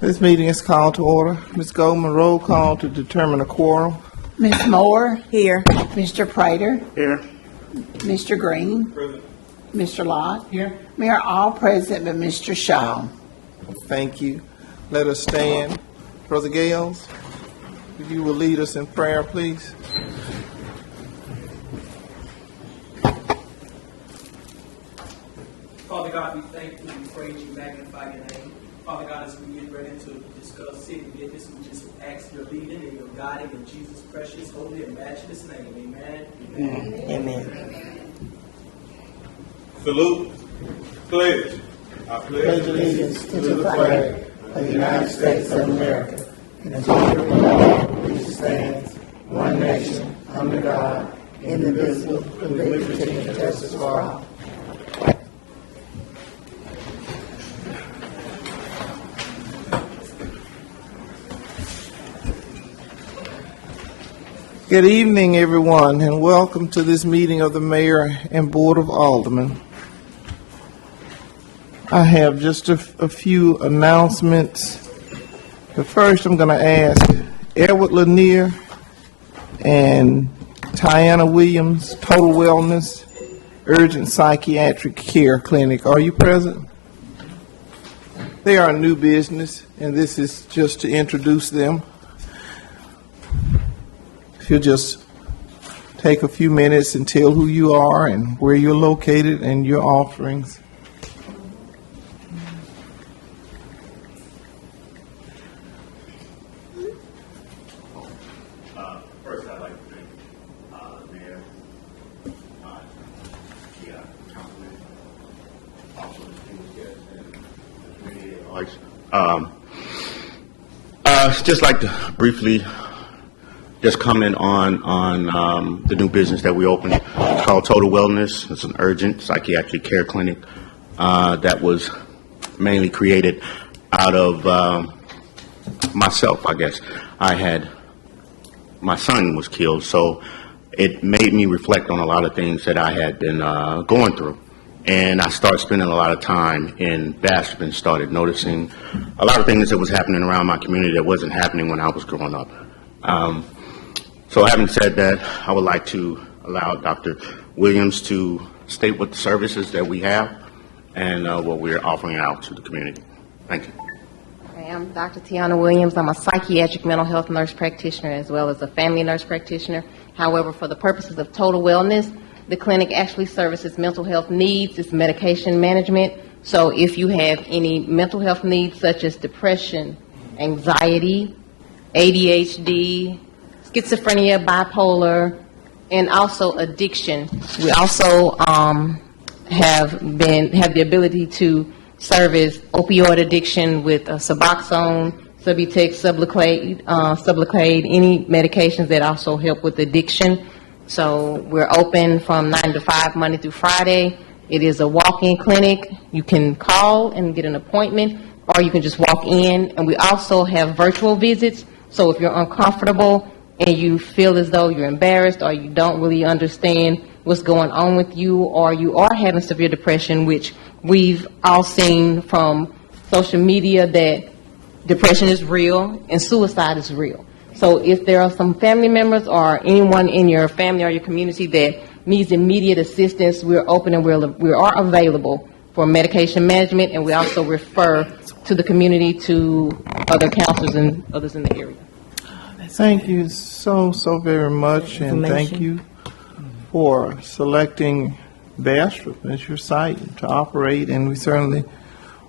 This meeting is called to order. Ms. Goldman, roll call to determine a quorum. Ms. Moore? Here. Mr. Prater? Here. Mr. Green? Present. Mr. Lott? Here. We are all present but Mr. Shaw. Thank you. Let us stand. Brother Gales, if you will lead us in prayer, please. Father God, we thank you, we praise you, magnify your name. Father God, as we get ready to discuss city business, we just ask your leading and your guiding in Jesus' precious, holy, and matchless name. Amen. Amen. Salute. Pledge. I Pledge allegiance to the flag of the United States of America and to the republic which stands, one nation, under God, indivisible, with liberty and justice for all. Good evening, everyone, and welcome to this meeting of the Mayor and Board of Aldermen. I have just a few announcements. But first, I'm going to ask Edward Lanier and Tiana Williams, Total Wellness Urgent Psychiatric Care Clinic. Are you present? They are a new business, and this is just to introduce them. If you'll just take a few minutes and tell who you are and where you're located and your offerings. First, I'd like to thank Mayor, Councilman, also the distinguished guests and the community at large. Just like to briefly just comment on the new business that we opened called Total Wellness. It's an urgent psychiatric care clinic that was mainly created out of myself, I guess. My son was killed, so it made me reflect on a lot of things that I had been going through. And I started spending a lot of time in Bastrop and started noticing a lot of things that was happening around my community that wasn't happening when I was growing up. So having said that, I would like to allow Dr. Williams to state what the services that we have and what we're offering out to the community. Thank you. Okay, I'm Dr. Tiana Williams. I'm a psychiatric mental health nurse practitioner as well as a family nurse practitioner. However, for the purposes of total wellness, the clinic actually services mental health needs. It's medication management. So if you have any mental health needs such as depression, anxiety, ADHD, schizophrenia, bipolar, and also addiction. We also have the ability to service opioid addiction with Suboxone, Subutex, Sublocade, any medications that also help with addiction. So we're open from 9 to 5 Monday through Friday. It is a walk-in clinic. You can call and get an appointment, or you can just walk in. And we also have virtual visits. So if you're uncomfortable and you feel as though you're embarrassed or you don't really understand what's going on with you, or you are having severe depression, which we've all seen from social media that depression is real and suicide is real. So if there are some family members or anyone in your family or your community that needs immediate assistance, we're open and we are available for medication management, and we also refer to the community to other counselors and others in the area. Thank you so very much, and thank you for selecting Bastrop as your site to operate, and we certainly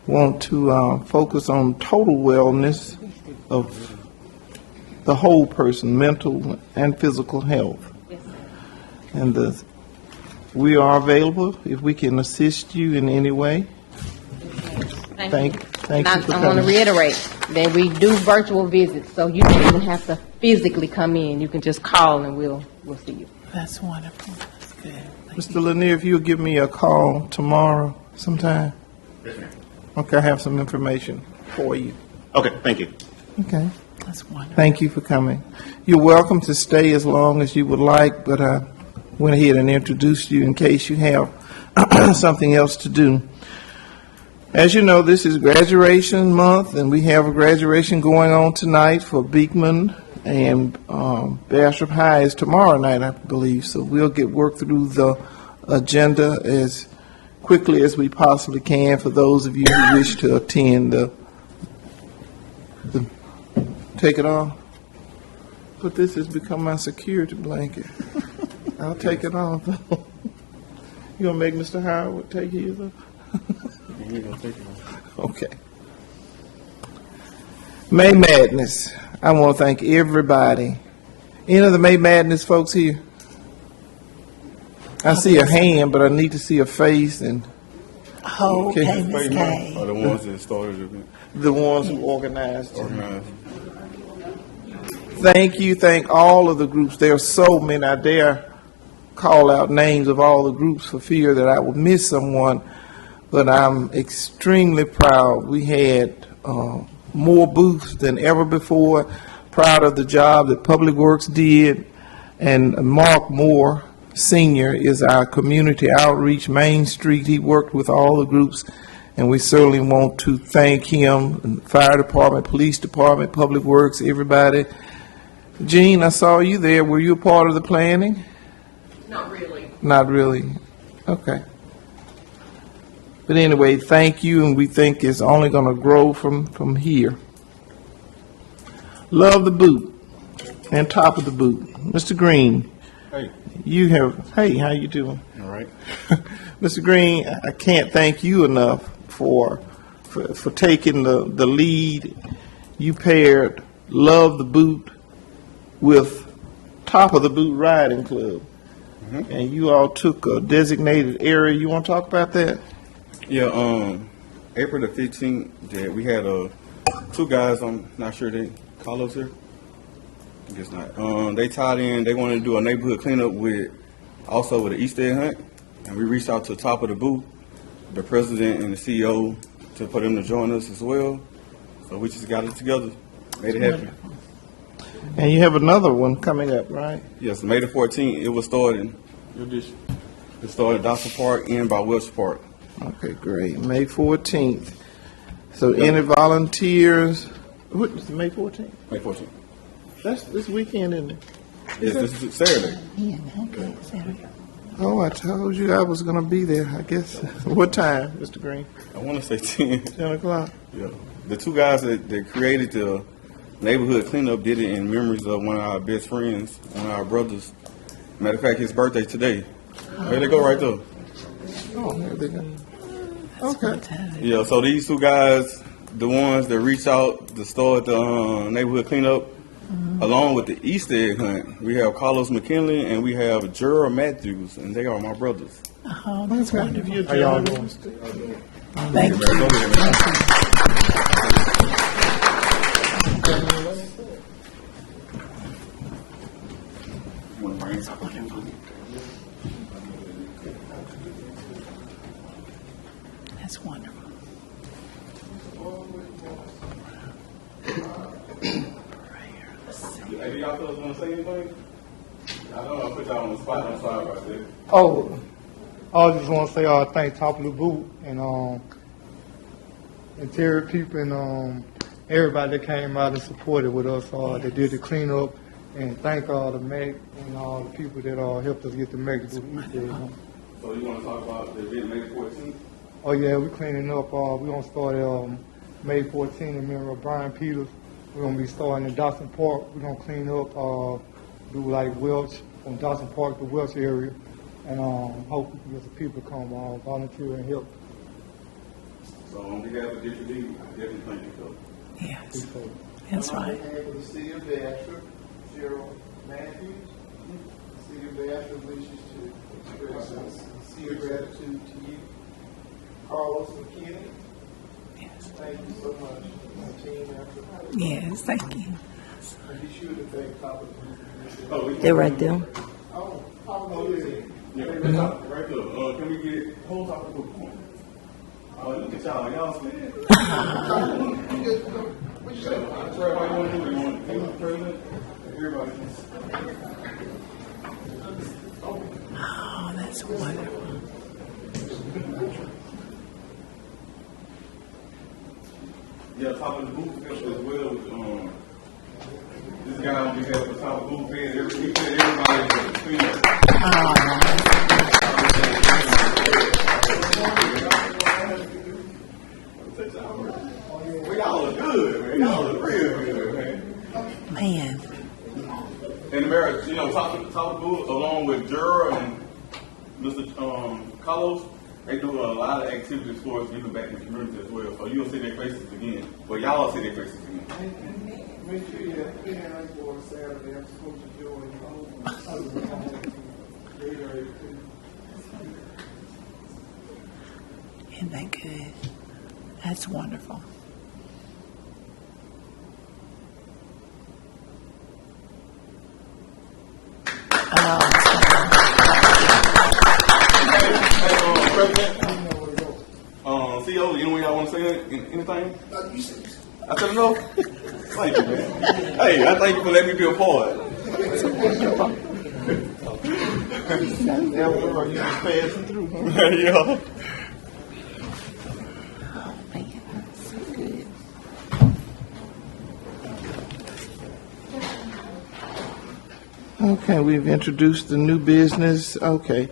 want to focus on total wellness of the whole person, mental and physical health. Yes, sir. And we are available if we can assist you in any way. Thank you for I want to coming. reiterate that we do virtual visits, so you don't even have to physically come in. You can just call and we'll see you. That's wonderful. That's good. Mr. Lanier, if you'll give me a call tomorrow sometime. Yes, ma'am. Okay, I have some information for you. Okay, thank you. Okay. That's wonderful. Thank you for coming. You're welcome to stay as long as you would like, but I went ahead and introduced you in case you have something else to do. As you know, this is graduation month, and we have a graduation going on tonight for Beekman, and Bastrop High is tomorrow night, I believe. So we'll work through the agenda as quickly as we possibly can for those of you who wish to attend. Take it off. But this has become my security blanket. I'll take it off. You gonna make Mr. Howard take his off? Okay. May Madness. I want to thank everybody. Any of the May Madness folks here? I see a hand, but I need to see a face and Okay, Ms. Kay. Are the ones that started the event. the ones who organized. Organized. Thank you. Thank all of the groups. There are so many. I dare call out names of all the groups for fear that I would miss someone, but I'm extremely proud. We had more booths than ever before. Proud of the job that Public Works did, and Mark Moore, Senior, is our community outreach Main Street. He worked with all the groups, and we certainly want to thank him, and Fire Department, Police Department, Public Works, everybody. Gene, I saw you there. Were you a part of the planning? Not really. Not really. Okay. But anyway, thank you, and we think it's only going to grow from here. Love the boot and top of the boot. Mr. Green, Hey, you have, hey, how you doing? all right. Mr. Green, I can't thank you enough for taking the lead. You paired Love the Boot with Top of the Boot Riding Club. And you all took a designated area. You want to talk about that? Yeah, April the 15th, we had two guys, I'm not sure they call us here. I guess not. They tied in, they wanted to do a neighborhood cleanup with an Easter egg hunt. And we reached out to the Top of the Boot, the president and the CEO, for them to join us as well. So we just got it together, made it happen. And you have another one coming up, right? Yes, May the 14th, it was started. It started at Dawson Park and by Welsh Park. Okay, great. May 14th. So any volunteers? What is May 14th? May 14th. That's this weekend, isn't it? Yes, this is Saturday. Oh, I told you I was going to be there, I guess. What time, Mr. Green? I want to say 10. 10 o'clock? Yeah. The two guys that created the neighborhood cleanup did it in memories of one of our best friends, one of our brothers. Matter of fact, his birthday today. There they go right there. Oh, there they go. Okay. Yeah, so these two guys, the ones that reached out to start the neighborhood cleanup, along with the Easter egg hunt, we have Carlos McKinley and we have Gerald Matthews, and they are my brothers. Oh, that's wonderful. How y'all doing? Thank you. That's wonderful. Hey, do y'all fellas want to say anything? I know I put y'all on the spot. I'm sorry about that. Oh, I just want to say thank Top of the Boot and Terry people and everybody that came out and supported with us. That did the cleanup, and thank all the MEC and all the people that helped us get the MEC to do the Easter egg hunt. So you want to talk about the event May 14th? Oh yeah, we're cleaning up. We're gonna start May 14th in memory of Brian Peters. We're gonna be starting in Dawson Park. We're gonna clean up, do like Welch from Dawson Park to Welch area, and hope we can get some people to come volunteer and help. So on behalf of District D, I definitely thank you, fellas. Yes, that's right. For the city of Bastrop, Gerald Matthews. The city of Bastrop wishes to express sincere gratitude to you. Carlos McKinney, Yes, thank you so much. My team after. yes, thank you. And be sure to thank Top of the Boot. They're right there. Oh, oh, yeah. Yeah, right there. Can we get hold top of the book? Oh, look at y'all. Y'all scared? What you say? That's right. What you want to do? You want to the president? Everybody. Oh, that's wonderful. top of the booth as well. This guy on behalf of the top of the booth, he said everybody is clean up. We all look good, man. Y'all look real good, man. Man. And the mayor, top of the booth, along with Jura and Mr. Carlos, they do a lot of activities for us giving back in the community as well. So you'll see their faces again. Well, y'all will see their faces again. Make sure you have parents for Saturday. I'm supposed to join. Isn't that good? That's wonderful. President, CEO, anyone y'all want to say anything? I said no. Thank you, man. Hey, I thank you for letting me be a part. Yeah. Man, so good. Okay, we've introduced the new business. Okay.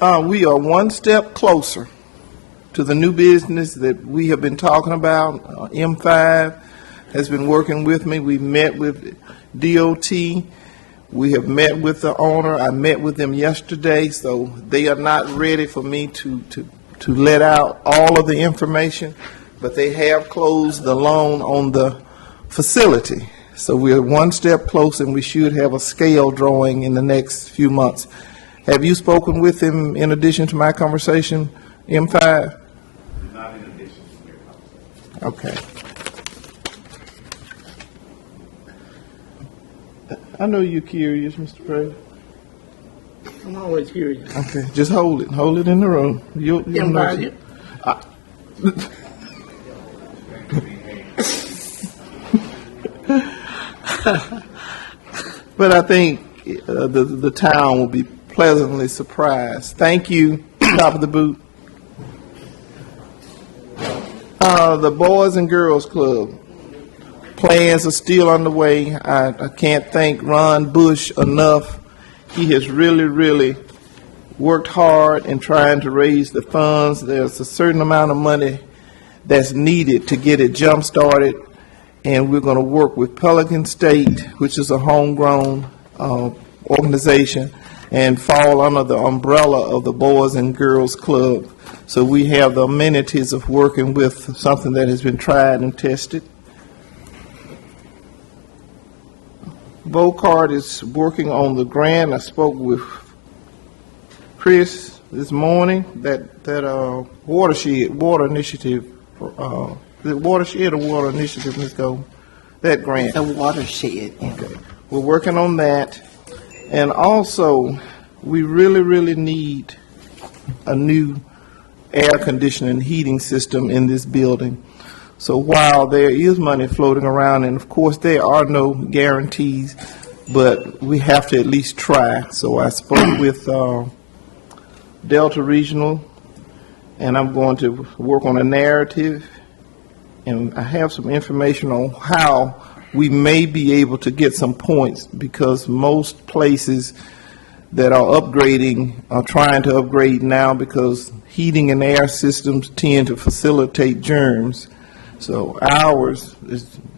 We are one step closer to the new business that we have been talking about. M5 has been working with me. We met with DOT. We have met with the owner. I met with them yesterday, so they are not ready for me to let out all of the information, but they have closed the loan on the facility. So we're one step closer, and we should have a scale drawing in the next few months. Have you spoken with him in addition to my conversation, M5? Not in addition to your conversation. Okay. I know you're curious, Mr. President. I'm always curious. Okay, just hold it. Hold it in the room. You'll know. Invite But I think the town will be pleasantly surprised. Thank you, top of the boot. The Boys and Girls Club. Plans are still underway. I can't thank Ron Bush enough. He has really worked hard in trying to raise the funds. There's a certain amount of money that's needed to get it jump-started, and we're going to work with Pelican State, which is a homegrown organization, and fall under the umbrella of the Boys and Girls Club. So we have the amenities of working with something that has been tried and tested. Vocard is working on the grant. I spoke with Chris this morning, that water initiative, the watershed or water initiative, Ms. Gold, that grant. The watershed. Okay. We're working on that. And also, we really need a new air conditioning heating system in this building. So while there is money floating around, and of course there are no guarantees, but we have to at least try. So I spoke with Delta Regional, and I'm going to work on a narrative, and I have some information on how we may be able to get some points, because most places that are upgrading are trying to upgrade now because heating and air systems tend to facilitate germs. So ours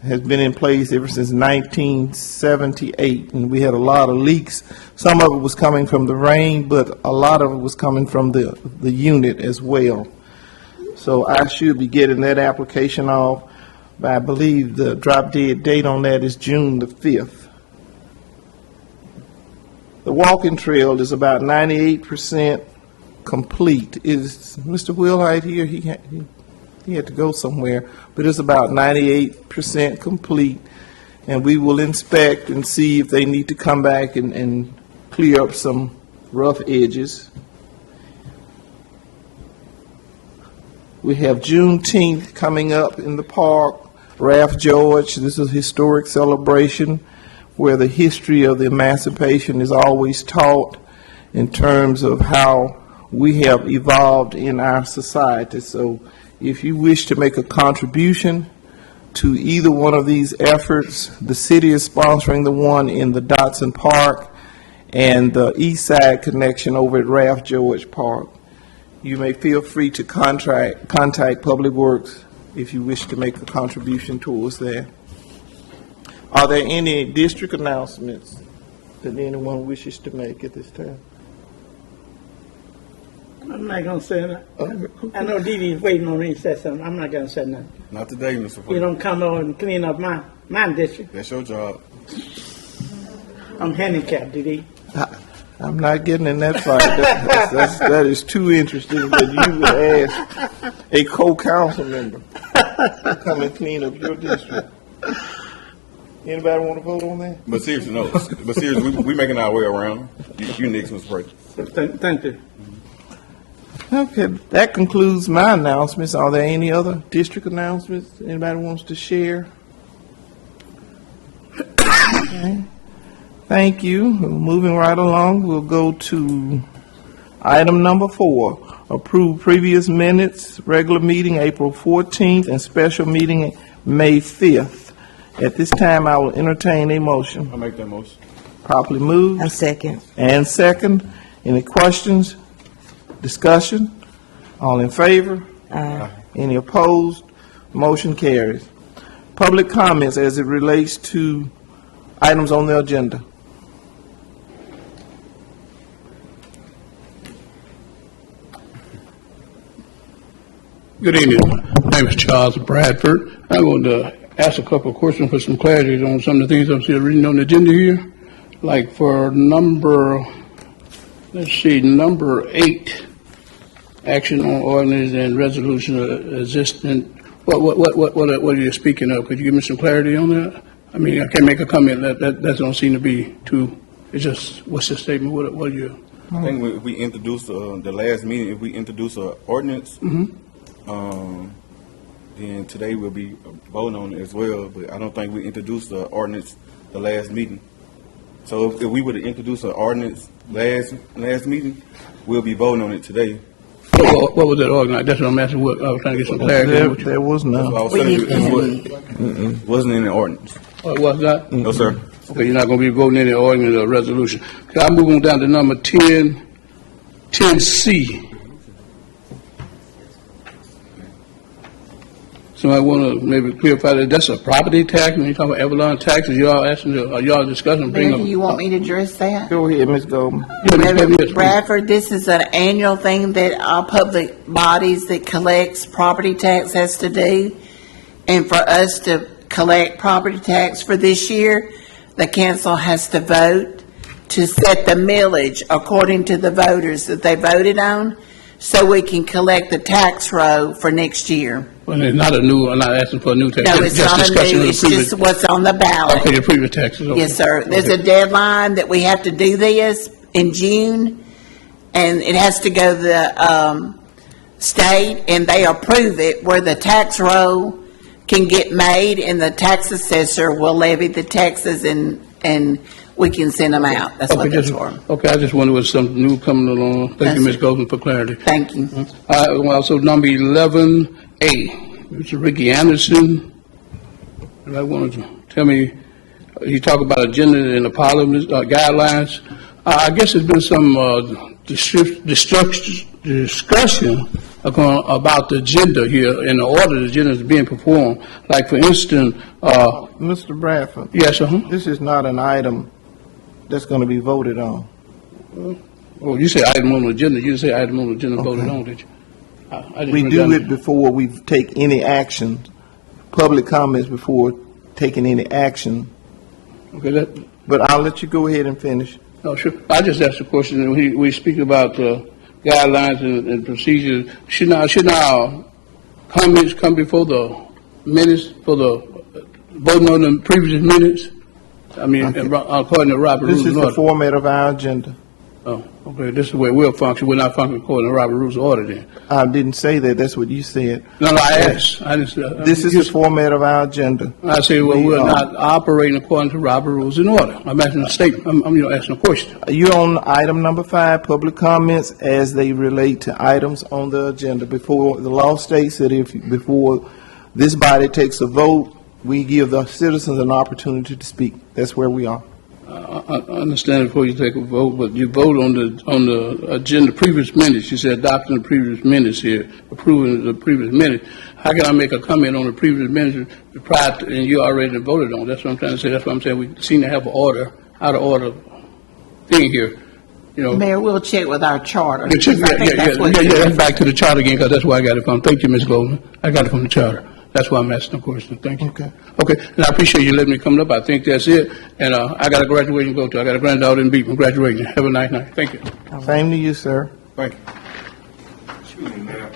has been in place ever since 1978, and we had a lot of leaks. Some of it was coming from the rain, but a lot of it was coming from the unit as well. So I should be getting that application off. I believe the drop dead date on that is June the 5th. The walking trail is about 98% complete. Is Mr. Willhite here? He had to go somewhere, but it's about 98% complete, and we will inspect and see if they need to come back and clear up some rough edges. We have Juneteenth coming up in the park. Ralph George, this is a historic celebration where the history of the emancipation is always taught in terms of how we have evolved in our society. So if you wish to make a contribution to either one of these efforts. The city is sponsoring the one in the Dotson Park and the East Side connection over at Ralph George Park. You may feel free to contact Public Works if you wish to make a contribution towards that. Are there any district announcements that anyone wishes to make at this time? I'm not gonna say nothing. I know Dee Dee's waiting on me to say something. I'm not gonna say nothing. Not today, Mr. You President. don't come over and clean up my district. That's your job. I'm handicapped, Dee Dee. I'm not getting in that fight. That is too interesting that you would ask a co-council member to come and clean up your district. Anybody want to vote on that? But seriously, no. But seriously, we making our way around. You next, Mr. President. Thank you. Okay, that concludes my announcements. Are there any other district announcements anybody wants to share? Okay. Thank you. Moving right along, we'll go to item number 4. Approve previous minutes, regular meeting April 14th and special meeting May 5th. At this time, I will entertain a motion. I'll make that motion. Properly moved I second. and second. Any questions? Discussion? All in favor? Aye. Any opposed? Motion carries. Public comments as it relates to items on the agenda. Good evening. My name is Charles Bradford. I'm going to ask a couple of questions for some clarity on some of the things I'm seeing written on the agenda here. Like for number 8, action on ordinance and resolution existing. What are you speaking of? Could you give me some clarity on that? I mean, I can't make a comment. That don't seem to be too. It's just what's the statement? What are you? I think if we introduced the last meeting, if we introduce an ordinance, then today we'll be voting on it as well. But I don't think we introduced the ordinance the last meeting. So if we were to introduce an ordinance last meeting, we'll be voting on it today. What was that organized? That's what I'm asking. What I was trying to get some clarity. on what you- There was That's what I none. was telling you. It wasn't in the ordinance. What was that? No, sir. Okay, you're not going to be voting any ordinance or resolution. Okay, I'm moving down to number 10C. Somebody want to maybe clarify that that's a property tax, when you talk about Avalon taxes, y'all asking, y'all discussing, bring Mayor, do them. you want me to address that? Go ahead, Ms. Goldman. Yeah, Ms. Mayor Goldman, yes, please. Bradford, this is an annual thing that our public bodies that collects property tax has to do. And for us to collect property tax for this year, the council has to vote to set the millage according to the voters that they voted on, so we can collect the tax roll for next year. Well, it's not a new, I'm not asking for a new tax. No, it's just not a discussion new, of the it's previous- just what's on the ballot. Okay, the previous taxes. Okay. Yes, sir. There's a Okay. deadline that we have to do this in June, and it has to go to the state, and they approve it, where the tax roll can get made, and the tax assessor will levy the taxes, and we can send them out. That's what Okay, that's just, for. okay, I just wondered was something new coming along. Thank That's you, Ms. it. Goldman, for clarity. Thank you. Also, number 11A, Mr. Ricky Anderson. And I wanted to tell me, you talk about agenda and the parliament guidelines. I guess there's been some discussion about the agenda here and the order the agenda is being performed. Like, for instance, Mr. Bradford, yes, this is not an item that's going to be voted on. Oh, you say item on the agenda. You didn't say item on the agenda voted on, did you? I just We wrote do down- it before we take any action, public comments before taking any action. Okay, that, But I'll let you go ahead and finish. no, sure. I just asked a question. We speak about guidelines and procedures. Should our comments come before the minutes, for the voting on the previous minutes? I mean, according to Robert This Rules is of the Order. format of our agenda. Oh, okay, this is the way we'll function. We're not functioning according to Robert Rules of Order then. I didn't say that, that's what you said. No, I asked. I didn't. This is the format of our agenda. I say, well, We we're are- not operating according to Robert Rules and Order. I'm asking a statement. I'm asking a question. You're on item number 5, public comments as they relate to items on the agenda. Before, the law states that before this body takes a vote we give the citizens an opportunity to speak. That's where we are. I understand before you take a vote, but you vote on the agenda, previous minutes. You said adopting the previous minutes here, approving the previous minute. How can I make a comment on the previous minutes prior to, and you already voted on? That's what I'm trying to say. That's what I'm saying. We seem to have an order, out of order thing here. You know. Mayor, we'll check with our charter. Yeah, that's back to the charter again, because that's where I got it from. Thank you, Ms. Goldman. I got it from the charter. That's why I'm asking the question. Thank you. Okay. Okay, and I appreciate you letting me come up. I think that's it. And I got a graduation to go to. I got a granddaughter in Beacon graduating. Have a nice night. Thank you. Same to you, sir. Thank you. Excuse me, Mayor.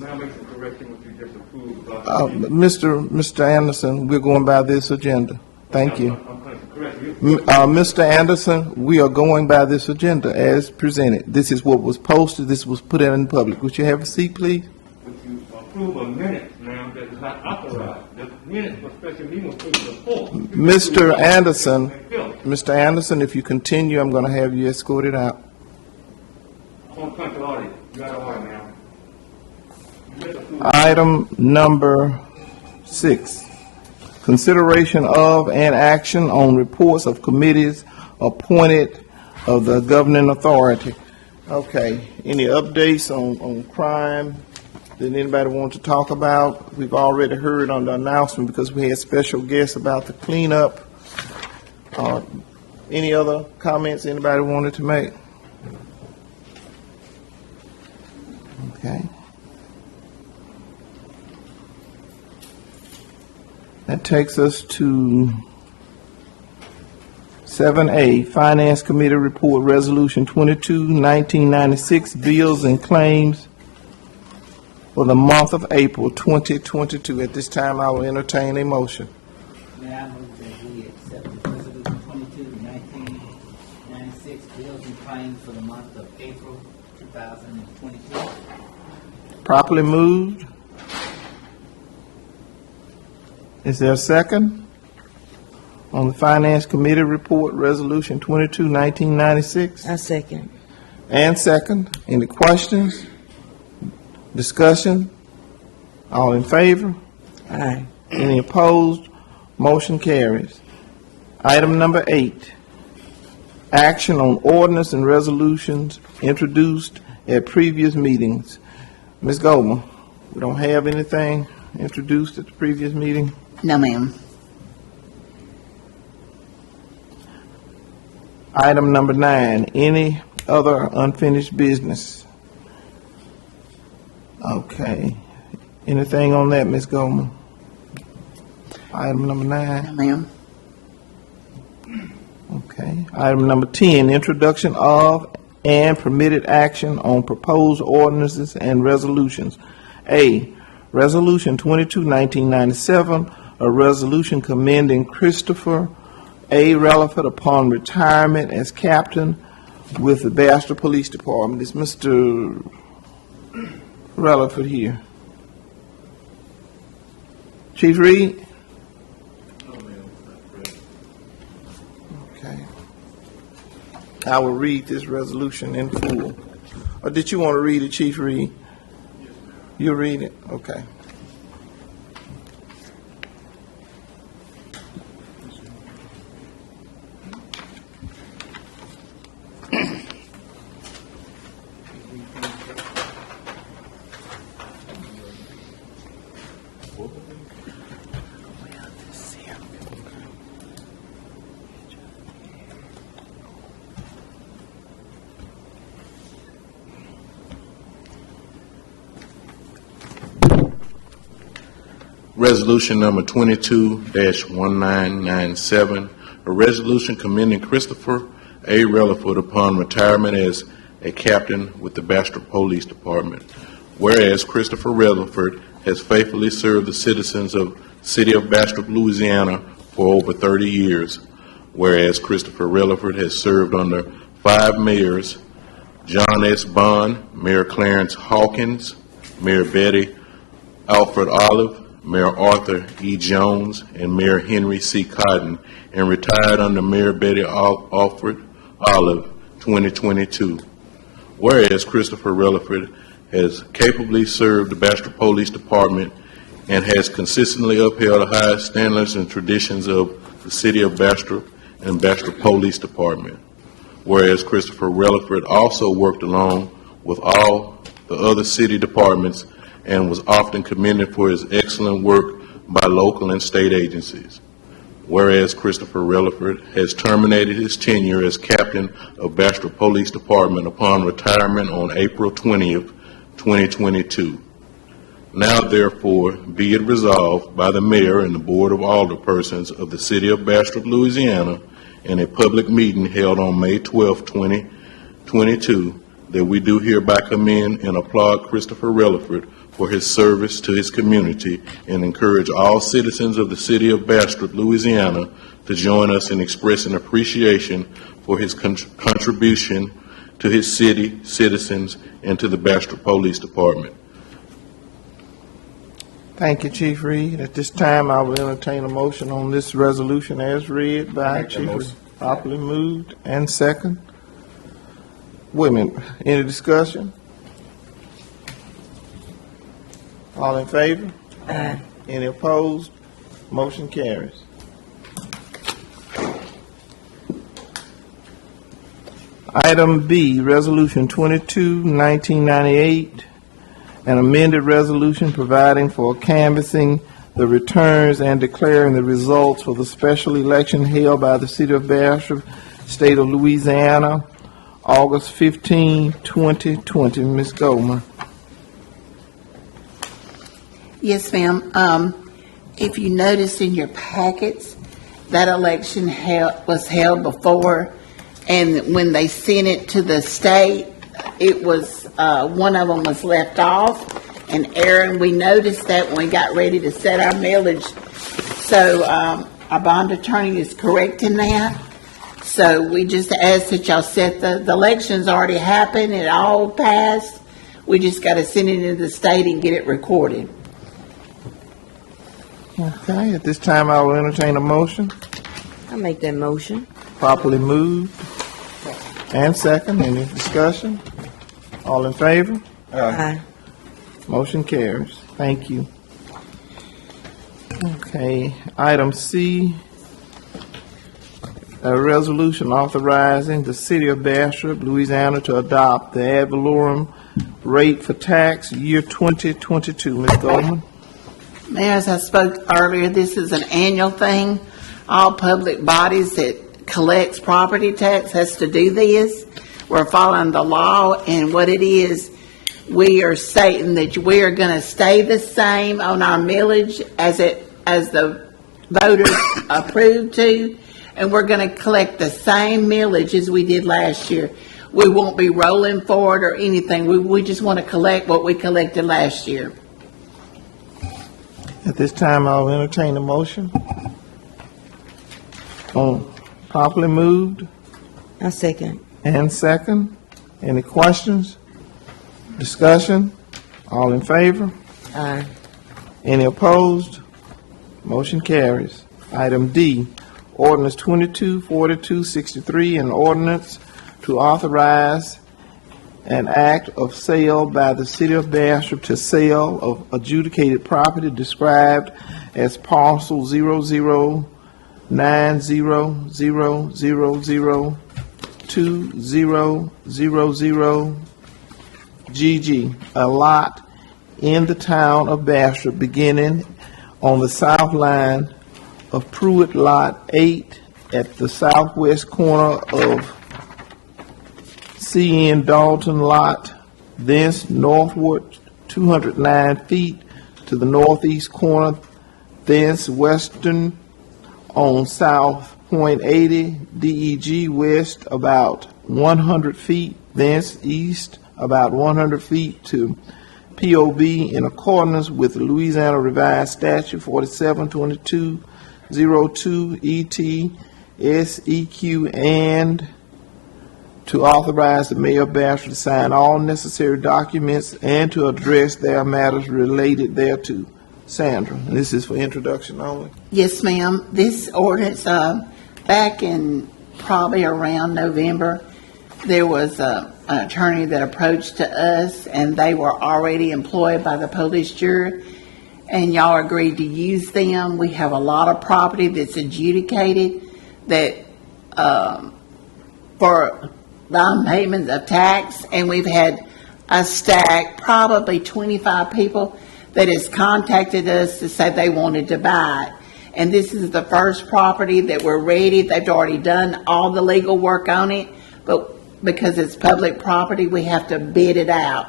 May I make some correction what you just approved about? Mr. Anderson, we're going by this agenda. Thank you. I'm going to correct you. Mr. Anderson, we are going by this agenda as presented. This is what was posted. This was put out in public. Would you have a seat, please? But you approve a minute now that is not authorized. The minute for special meeting was approved before. Mr. Anderson, if you continue, I'm going to have you escorted out. On country order. You got to order now. You just approved. Item number 6, consideration of and action on reports of committees appointed of the governing authority. Okay, any updates on crime that anybody want to talk about? We've already heard on the announcement because we had special guests about the cleanup. Any other comments anybody wanted to make? Okay. That takes us to 7A, Finance Committee Report, Resolution 22, 1996, Bills and Claims for the month of April 2022. At this time, I will entertain a motion. May I move that we accept the resolution 22, 1996, bills and claims for the month of April 2022. Properly moved. Is there a second on the Finance Committee Report, Resolution 22, 1996? I second. And second. Any questions? Discussion? All in favor? Aye. Any opposed? Motion carries. Item number 8, action on ordinance and resolutions introduced at previous meetings. Ms. Goldman, we don't have anything introduced at the previous meeting? No, ma'am. Item number 9, any other unfinished business? Okay. Anything on that, Ms. Goldman? Item number 9? No, ma'am. Okay. Item number 10, introduction of and permitted action on proposed ordinances and resolutions. A, Resolution 22, 1997, a resolution commending Christopher A. Relaford upon retirement as captain with the Bastrop Police Department. Is Mr. Relaford here? Chief Reed? Okay. I will read this resolution in full. Or did you want to read it, Chief Reed? You'll read it? Okay. Resolution number 22-1997, a resolution commending Christopher A. Relaford upon retirement as a captain with the Bastrop Police Department. Whereas Christopher Relaford has faithfully served the citizens of the city of Bastrop, Louisiana for over 30 years. Whereas Christopher Relaford has served under 5 mayors: John S. Bond, Mayor Clarence Hawkins, Mayor Betty Alfred Olive, Mayor Arthur E. Jones, and Mayor Henry C. Cotton, and retired under Mayor Betty Alfred Olive, 2022. Whereas Christopher Relaford has capably served the Bastrop Police Department and has consistently upheld the highest standards and traditions of the City of Bastrop and Bastrop Police Department. Whereas Christopher Relaford also worked along with all the other city departments and was often commended for his excellent work by local and state agencies. Whereas Christopher Relaford has terminated his tenure as captain of Bastrop Police Department upon retirement on April 20th, 2022. Now therefore be it resolved by the mayor and the board of alderpersons of the city of Bastrop, Louisiana, in a public meeting held on May 12, 2022, that we do hereby commend and applaud Christopher Relaford for his service to his community and encourage all citizens of the city of Bastrop, Louisiana, to join us in expressing appreciation for his contribution to his city, citizens, and to the Bastrop Police Department. Thank you, Chief Reed. At this time, I will entertain a motion on this resolution as read by Chief Reed. Properly moved and second. Wait a minute, any discussion? All in favor? Aye. Any opposed? Motion carries. Item B, Resolution 22, 1998, an amended resolution providing for canvassing the returns and declaring the results for the special election held by the City of Bastrop, State of Louisiana, August 15, 2020. Ms. Goldman. Yes, ma'am. If you notice in your packets, that election was held before, and when they sent it to the state, it was, one of them was left off. And Aaron, we noticed that when we got ready to set our millage. So, our bond attorney is correcting that. So we just ask that y'all set the election's already happened, it all passed. We just gotta send it into the state and get it recorded. Okay, at this time, I will entertain a motion. I make that motion. Properly moved and second. Any discussion? All in favor? Aye. Motion carries. Thank you. Okay, item C, a resolution authorizing the City of Bastrop, Louisiana, to adopt the ad valorem rate for tax year 2022. Ms. Goldman? Mayor, as I spoke earlier, this is an annual thing. All public bodies that collects property tax has to do this. We're following the law, and what it is, we are stating that we are going to stay the same on our millage as the voters approved to, and we're going to collect the same millage as we did last year. We won't be rolling forward or anything. We just want to collect what we collected last year. At this time, I'll entertain a motion. Properly moved I second. and second. Any questions? Discussion? All in favor? Aye. Any opposed? Motion carries. Item D, ordinance 224263, an ordinance to authorize an act of sale by the City of Bastrop to sale of adjudicated property described as parcel 00900002000 GG, a lot in the town of Bastrop beginning on the south line of Pruitt Lot 8 at the southwest corner of CN Dalton Lot, thence northward 209 feet to the northeast corner, thence western on South Point 80 DEG west about 100 feet, thence east about 100 feet to POB in accordance with the Louisiana Revised Statute 472202 ET SEQ, and to authorize the mayor of Bastrop to sign all necessary documents and to address their matters related thereto. Sandra, and this is for introduction only. Yes, ma'am. This ordinance, back in probably around November, there was an attorney that approached to us, and they were already employed by the police jury. and y'all agreed to use them. We have a lot of property that's adjudicated that, for non-payment of tax, and we've had a stack, probably 25 people that has contacted us to say they wanted to buy it. And this is the first property that we're ready. They've already done all the legal work on it, but because it's public property, we have to bid it out.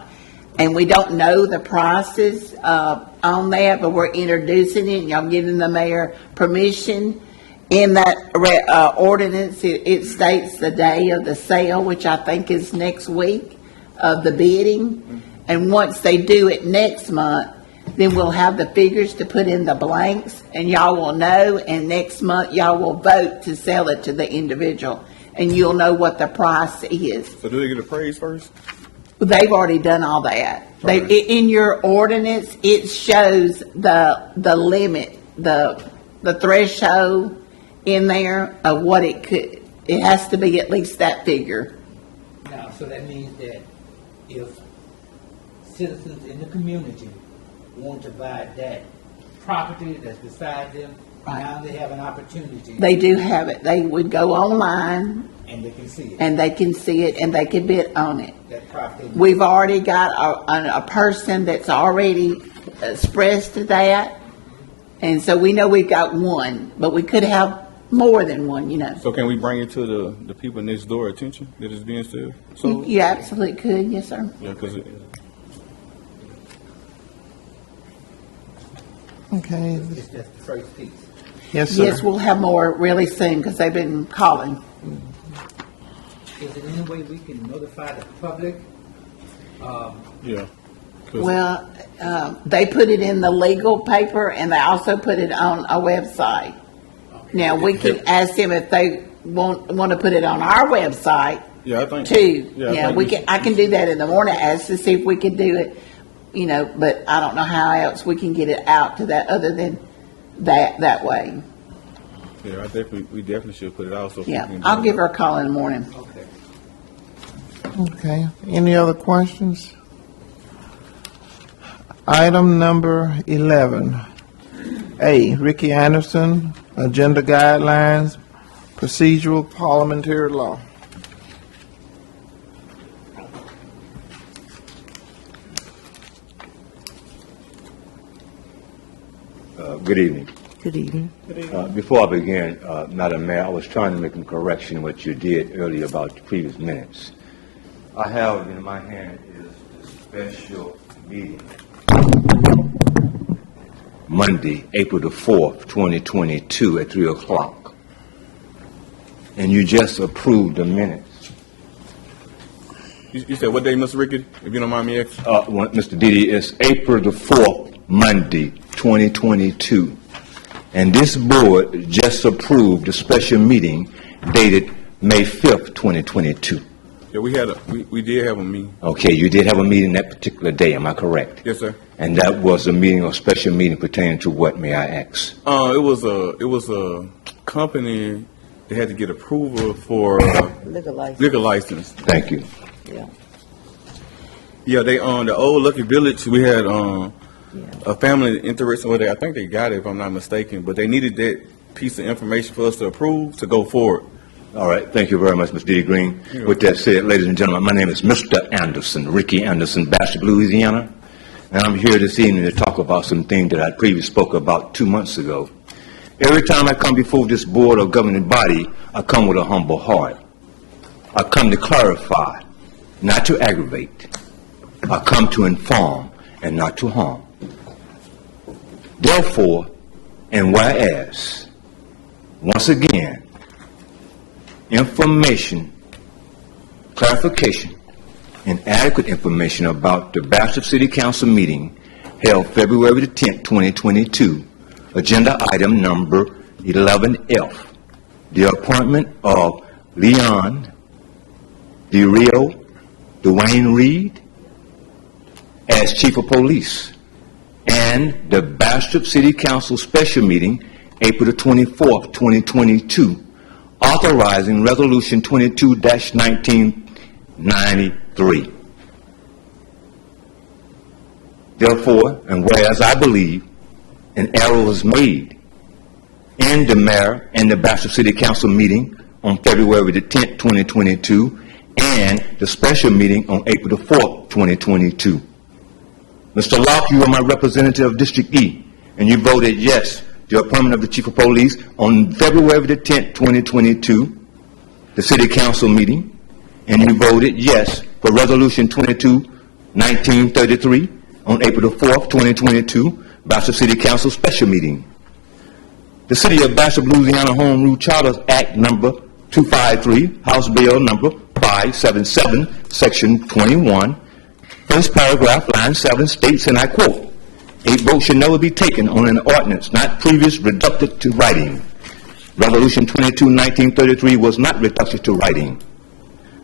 And we don't know the prices on that, but we're introducing it, and y'all giving the mayor permission. In that ordinance, it states the day of the sale, which I think is next week of the bidding. And once they do it next month, then we'll have the figures to put in the blanks, and y'all will know, and next month y'all will vote to sell it to the individual, and you'll know what the price is. So do they get appraised first? They've already done all that. Okay. In your ordinance, it shows the limit, the threshold in there of what it could, it has to be at least that figure. Now, so that means that if citizens in the community want to buy that property that's beside them, Right. now they have an opportunity. They do have it. They would go online And they can see it, and they can see it and they can bid on it. that property. We've already got a person that's already expressed to that. And so we know we've got one, but we could have more than one, you know. So can we bring it to the people next door attention that it's being sold? So You absolutely could, yes, sir. yeah, because Okay, It's just the first piece. yes, sir. Yes, we'll have more really soon because they've been calling. Is there any way we can notify the public? yeah. 'Cause- Well, they put it in the legal paper and they also put it on a website. Now, we can ask them if they want to put it on our website yeah, I think too. Yeah, I Yeah, think we can, I can do that in the morning, ask to see if we can do it, you know, but I don't know how else we can get it out to that other than that way. Yeah, we definitely should put it out. So Yeah, people can I'll do give it. her a call in the morning. Okay. Okay, any other questions? Item number 11. A, Ricky Anderson, Agenda Guidelines, Procedural Parliamentary Law. Good evening. Good evening. Before I begin, Madam Mayor, I was trying to make a correction in what you did earlier about the previous minutes. I have in my hand is the special meeting, Monday, April the 4th, 2022 at 3 o'clock. And you just approved the minutes. You said what day, Mr. Ricky? If you don't mind me asking. Mr. Didi, it's April the 4th, Monday, 2022. And this board just approved a special meeting dated May 5th, 2022. Yeah, we did have a meeting. Okay, you did have a meeting that particular day, am I correct? Yes, sir. And that was a meeting or special meeting pertaining to what, may I ask? It was a company that had to get approval for Liquor license. liquor license. Thank you. Yeah. Yeah, they the old Lucky Village. We had Yeah. a family interested with it. I think they got it, if I'm not mistaken. But they needed that piece of information for us to approve to go forward. All right, thank you very much, Mr. Didi Green. Yeah. With that said, ladies and gentlemen, my name is Mr. Anderson, Ricky Anderson, Bastrop, Louisiana. And I'm here this evening to talk about some things that I previously spoke about 2 months ago. Every time I come before this board or governing body, I come with a humble heart. I come to clarify, not to aggravate. I come to inform and not to harm. Therefore, and whereas, once again, information, clarification, and adequate information about the Bastrop City Council meeting held February the 10th, 2022, agenda item number 11F, the appointment of Leon DeRio, Dwayne Reed as Chief of Police, and the Bastrop City Council special meeting, April the 24th, 2022, authorizing Resolution 22-1993. Therefore, and whereas I believe an error was made in the mayor and the Bastrop City Council meeting on February the 10th, 2022, and the special meeting on April the 4th, 2022. Mr. Locke, you are my representative of District E, and you voted yes to the appointment of the Chief of Police on February the 10th, 2022, the City Council meeting, and you voted yes for Resolution 22-1933 on April the 4th, 2022, Bastrop City Council special meeting. The City of Bastrop Louisiana Home Rule Charters Act number 253, House Bill number 577, Section 21, first paragraph, line 7 states, and I quote, "A vote should never be taken on an ordinance not previously reduced to writing." Resolution 22-1933 was not reduced to writing.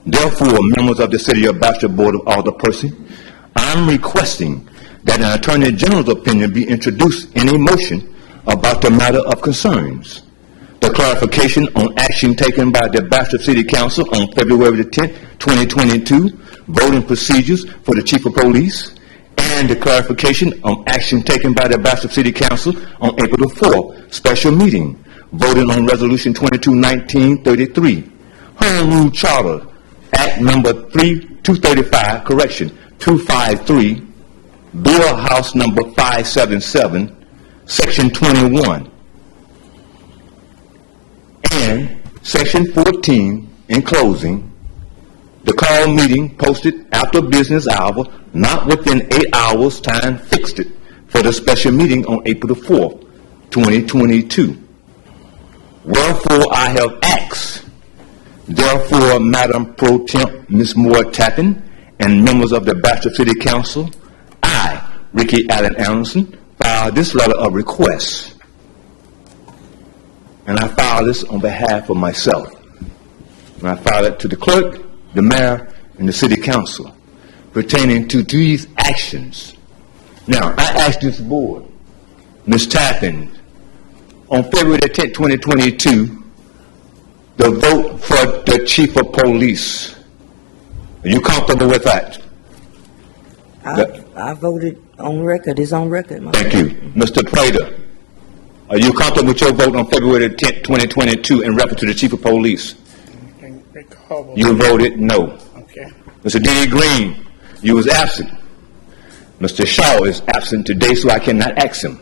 Therefore, members of the City of Bastrop Board of Alderpersons, I'm requesting that an Attorney General's opinion be introduced in a motion about the matter of concerns. The clarification on action taken by the Bastrop City Council on February the 10th, 2022, voting procedures for the Chief of Police, and the clarification on action taken by the Bastrop City Council on April the 4th, special meeting, voting on Resolution 22-1933, Home Rule Charter, Act number 235, correction, 253, Bill House number 577, Section 21, and Section 14, in closing, the call meeting posted after business hour, not within 8 hours time fixed for the special meeting on April the 4th, 2022. Wherefore I have asked, therefore, Madam Pro Temp Ms. Moore Tappan and members of the Bastrop City Council, I, Ricky Allen Anderson, file this letter of request. And I file this on behalf of myself. And I file it to the clerk, the mayor, and the city council pertaining to these actions. Now, I ask this board, Ms. Tappan, on February 10, 2022, the vote for the Chief of Police. Are you comfortable with that? I voted on record. It's on record. Thank you. Mr. Prater, are you comfortable with your vote on February 10, 2022 in reference to the Chief of Police? You voted no. Okay. Mr. D.D. Green, you was absent. Mr. Shaw is absent today, so I cannot ask him.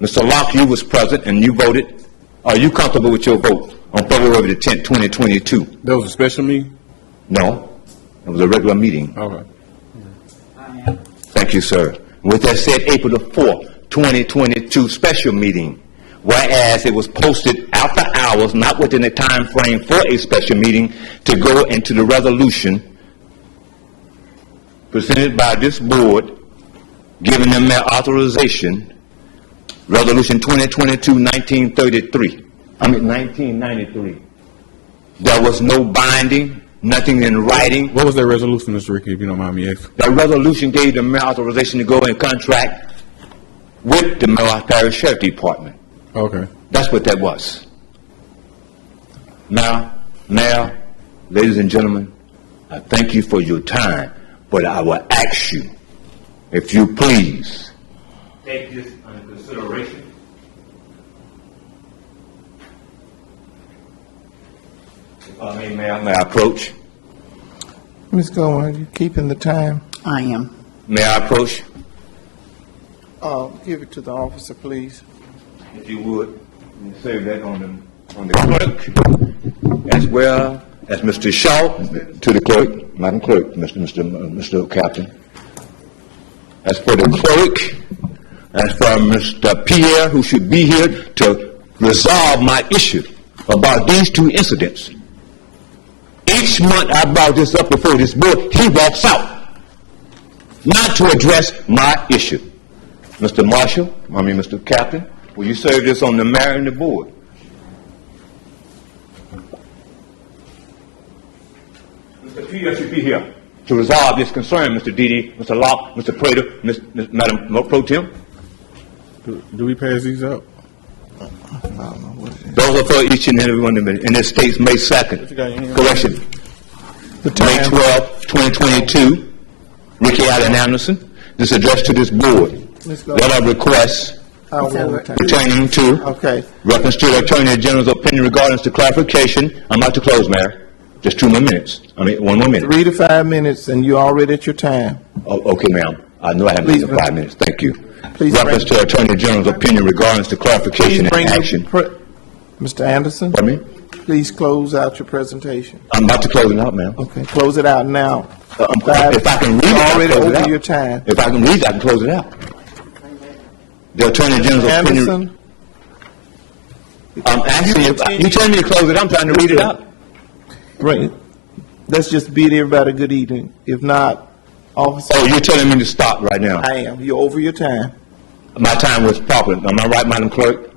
Mr. Locke, you was present and you voted. Are you comfortable with your vote on February the 10th, 2022? That was a special meeting? No. It was a regular meeting. Okay. Thank you, sir. With that said, April the 4th, 2022 special meeting, whereas it was posted after hours, not within a time frame for a special meeting, to go into the resolution presented by this board, giving them their authorization, Resolution 1993. There was no binding, nothing in writing. What was that resolution, Mr. Ricky, if you don't mind me asking? That resolution gave the mayor authorization to go in contract with the Miller Parish Sheriff Department. Okay. That's what that was. Now, Mayor, ladies and gentlemen, I thank you for your time, but I will ask you, if you please, take this under consideration. If I may I approach? Ms. Gomer, are you keeping the time? I am. May I approach? Give it to the officer, please. If you would, and save that on the clerk, as well as Mr. Shaw, to the clerk, Madam Clerk, Mr. Captain. As for the clerk, as for Mr. Pierre, who should be here to resolve my issue about these two incidents. Each month I brought this up before this board, he walks out, not to address my issue. Mr. Captain, will you serve this on the mayor and the board? Mr. Pierre should be here to resolve this concern, Mr. Didi, Mr. Locke, Mr. Prater, Madam Pro Tem. Do we pass these out? Those are for each and every one of them. And this states May 2nd. Correction. May 12, 2022. Ricky Allen Anderson. This address to this board. Letter of request How we on the time? Pertaining to Okay, reference to the Attorney General's opinion regarding to clarification. I'm about to close, Mayor. Just 2 more minutes. One more minute. 3 to 5 minutes, and you're already at your time. Oh, okay, ma'am. I know I have Please, 5 minutes. Thank you. Please Reference to Attorney General's opinion regarding to clarification and action. Mr. Anderson, Pardon me? please close out your presentation. I'm about to close it out, ma'am. Okay, close it out now. If I can read it, You're I'll already close it over out. your time. If I can read it, I can close it out. The Attorney General's opinion. Anderson, I'm asking you telling me to close it, I'm trying to read it out. right, let's just bid everybody a good evening. If not, officer, Oh, you're telling me to stop right now. I am. You're over your time. My time was proper. Am I right, Madam Clerk?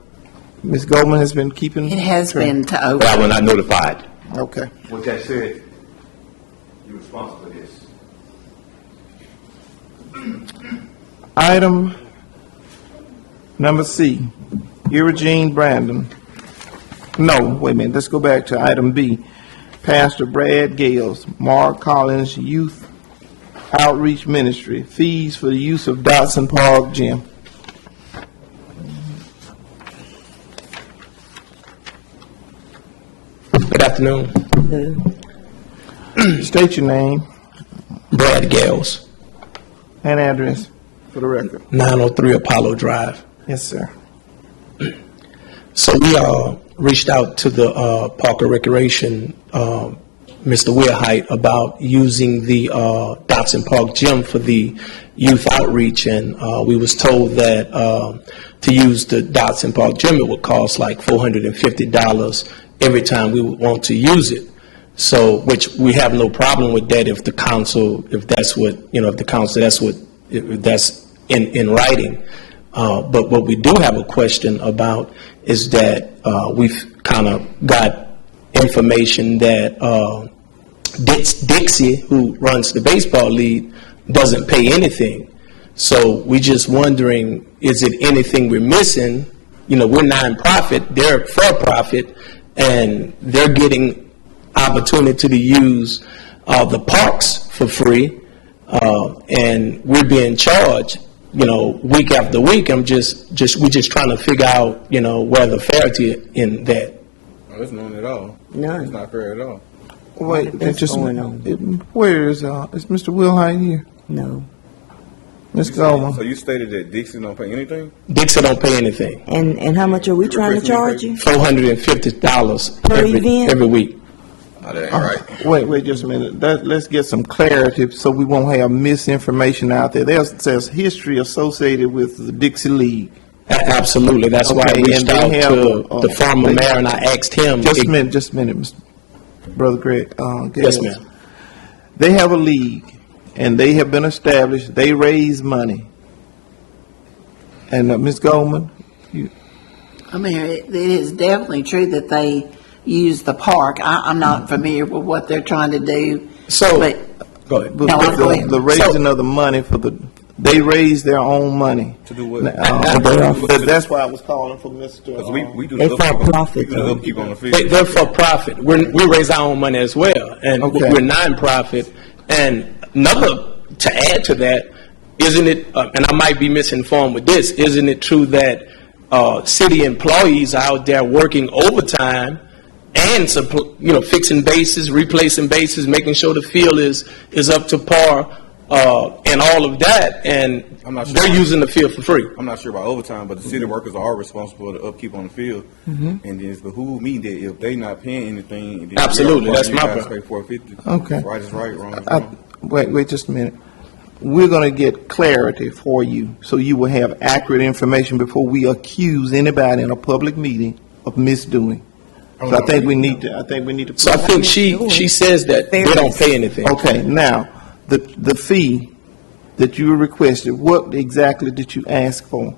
Ms. Goldman has been keeping. It has been to over. But I was not notified. Okay. With that said, you're responsible for this. Item number C, Eugene Brandon. No, wait a minute, let's go back to item B. Pastor Brad Gales, Mark Collins Youth Outreach Ministry, fees for the use of Dotson Park Gym. Good afternoon. State your name Brad Gales, and address for the record. 903 Apollo Drive. Yes, sir. So we reached out to the Park and Recreation, Mr. Weirhite, about using the Dotson Park Gym for the youth outreach, and we was told that to use the Dotson Park Gym, it would cost like $450 every time we would want to use it. So, which we have no problem with that if the council, if that's what, if the council, if that's in writing. But what we do have a question about is that we've kind of got information that Dixie, who runs the baseball league, doesn't pay anything. So we just wondering, is it anything we're missing? We're nonprofit, they're for-profit, and they're getting opportunity to use the parks for free, and we're being charged, week after week. We're just trying to figure out, where the fairness in that. Oh, there's none at all. None. It's not fair at all. Wait, What's just going on? where is Mr. Wilhite here? No. Ms. Goldman. So you stated that Dixie don't pay anything? Dixie don't pay anything. And how much are we trying to charge you? $450 Per event? every week. Oh, that ain't right. Wait just a minute. Let's get some clarity so we won't have misinformation out there. There's history associated with the Dixie League. Absolutely. That's why I Okay, reached and they out have, to the former mayor and I asked him. Just a minute, Mr. Brother Greg. Yes, Gales. ma'am. They have a league, and they have been established. They raise money. And Ms. Goldman, I mean, it is definitely true that they use the park. I'm not familiar with what they're trying to do. So, But go ahead. but No, go ahead. the raising of the money they raise their own money. To do what? That's why I was calling for Mr. Because we do They the upkeep. for-profit, We do the upkeep on the field. They're for profit. We raise our own money as well, and Okay. we're non-profit. And to add to that, isn't it? And I might be misinformed with this. Isn't it true that city employees are out there working overtime and fixing bases, replacing bases, making sure the field is up to par, and all of that, and I'm not sure. they're using the field for free. I'm not sure about overtime, but the city workers are responsible for the upkeep on the field. And then it's behoove me that if they not paying anything, then Absolutely, that's you my guys point. pay $450. Okay. Right is right, wrong is wrong. Wait just a minute. We're going to get clarity for you, so you will have accurate information before we accuse anybody in a public meeting of misdoing. So I think we need to. So I think she says that they don't pay anything. Okay, now, the fee that you requested, what exactly did you ask for?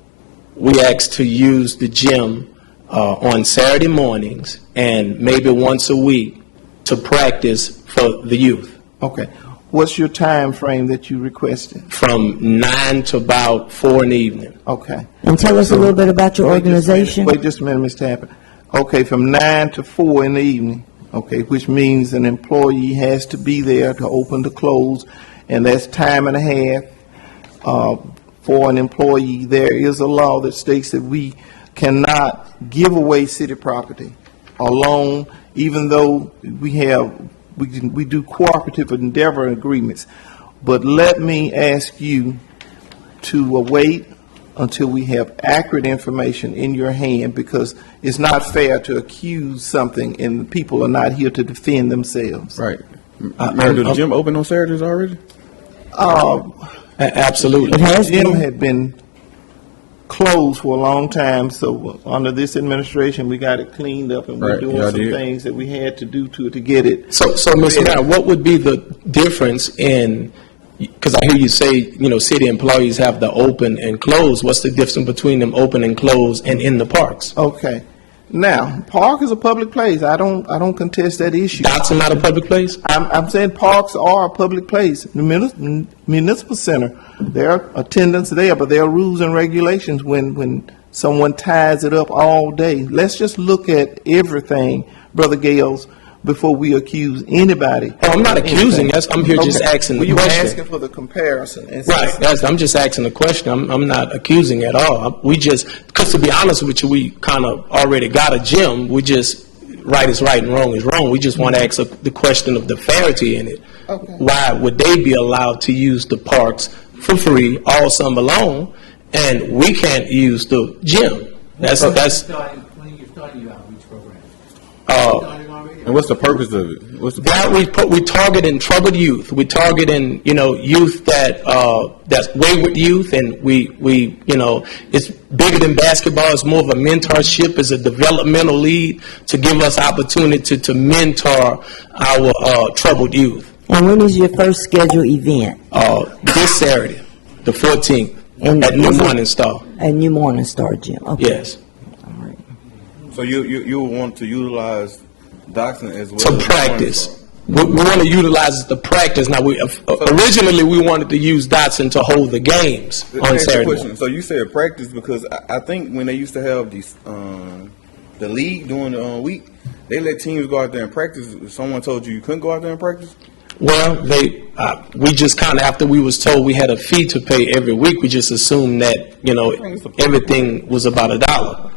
We asked to use the gym on Saturday mornings and maybe once a week to practice for the youth Okay. What's your time frame that you requested? from 9 to about 4 in the evening. Okay. And tell us a little bit about your organization. Wait just a minute, Ms. Tapper. Okay, from 9 to 4 in the evening, okay, which means an employee has to be there to open to close, and that's time and a half for an employee. There is a law that states that we cannot give away city property alone, even though we do cooperative endeavor agreements. But let me ask you to wait until we have accurate information in your hand, because it's not fair to accuse something and people are not here to defend themselves. Right. Mayor, do the gym open on Saturdays already? Absolutely. The gym had been closed for a long time, so under this administration, we got it cleaned up, and we're Right, doing y'all some did. things that we had to do to get it. So Mr. Mayor, what would be the difference in, because I hear you say, city employees have to open and close. What's the difference between them open and close and in the parks? Okay. Now, park is a public place. I don't contest that issue. That's not a public place? I'm saying parks are a public place. The municipal center, there are attendants there, but there are rules and regulations when someone ties it up all day. Let's just look at everything, Brother Gales, before we accuse anybody. Oh, I'm not accusing. I'm here just Okay. asking Well, the you were question. asking for the comparison. And Right. I'm just asking a question. I'm not accusing at all. Because to be honest with you, we kind of already got a gym. We just, right is right and wrong is wrong. We just want to ask the question of the fairity in it. Okay. Why would they be allowed to use the parks for free all summer long, and we can't use the gym? That's When you're starting your outreach program? Started already? And what's the purpose of it? What's the that we targeting troubled youth. We targeting youth that's wayward youth, and we it's bigger than basketball. It's more of a mentorship. It's a developmental lead to give us opportunity to mentor our troubled youth. And when is your first scheduled event? This Saturday, the 14th, And at New is it- Morning Star. At New Morning Star Gym? Okay. Yes, All right. So you would want to utilize Dotson as well? to as practice. We want to utilize it to practice. Now, originally we wanted to use Dotson to hold the games Let me on ask you a Saturday. question. So you said practice because I think when they used to have these the league during the week, they let teams go out there and practice. If someone told you couldn't go out there and practice? Well, we just kind of, after we was told we had a fee to pay every week, we just assumed that, everything was about $1.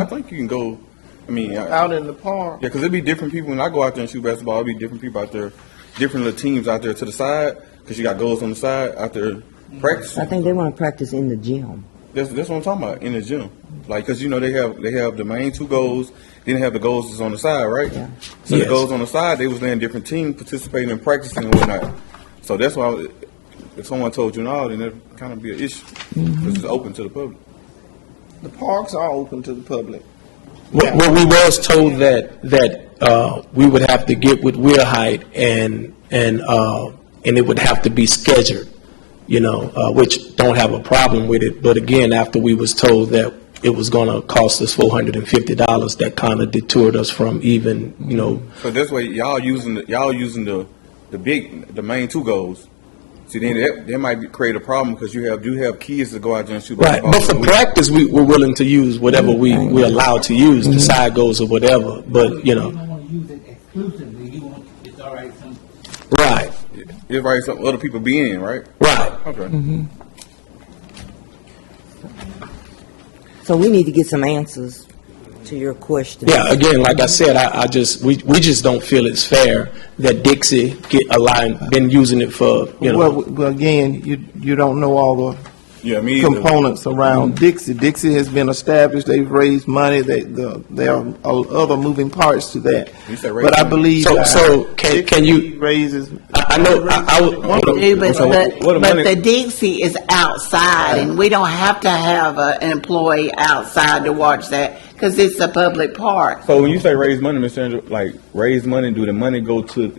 I think you can go. I mean, Out in the park. yeah, because it'd be different people when I go out there and shoot basketball. It'd be different people out there, different little teams out there to the side because you got goals on the side out there practicing. I think they want to practice in the gym. That's what I'm talking about in the gym. Like, because they have the main two goals, then they have the goals that's on the side, right? Yeah. So Yes. the goals on the side, they was letting different teams participating and practicing and whatnot. So that's why if someone told you no, then that'd kind of be an issue because it's open to the public. The parks are open to the public. Well, we was told that we would have to get with Will Height and it would have to be scheduled, which don't have a problem with it. But again, after we was told that it was going to cost us $450, that kind of detoured us from even, So this way, y'all using the main two goals. See, then that might create a problem because you have kids that go out there and shoot right. basketball. But for practice, we're willing to use whatever we're allowed to use, the side goals or whatever. But You don't want to use it exclusively. You want it's all right. right, It's right. Some other people be in, right? right. Okay. So we need to get some answers to your question. Yeah, again, like I said, we just don't feel it's fair that Dixie been using it for, Well, again, you don't know all Yeah, the me either. components around Dixie. Dixie has been established. They've raised money. There are other moving parts to that. You said raise But I money. believe So can you, raises. I know, I would. Do, but, So but, what but money- the Dixie is outside, and we don't have to have an employee outside to watch that because it's a public park. So when you say raise money, Mr. Andrew, like raise money, do the money go to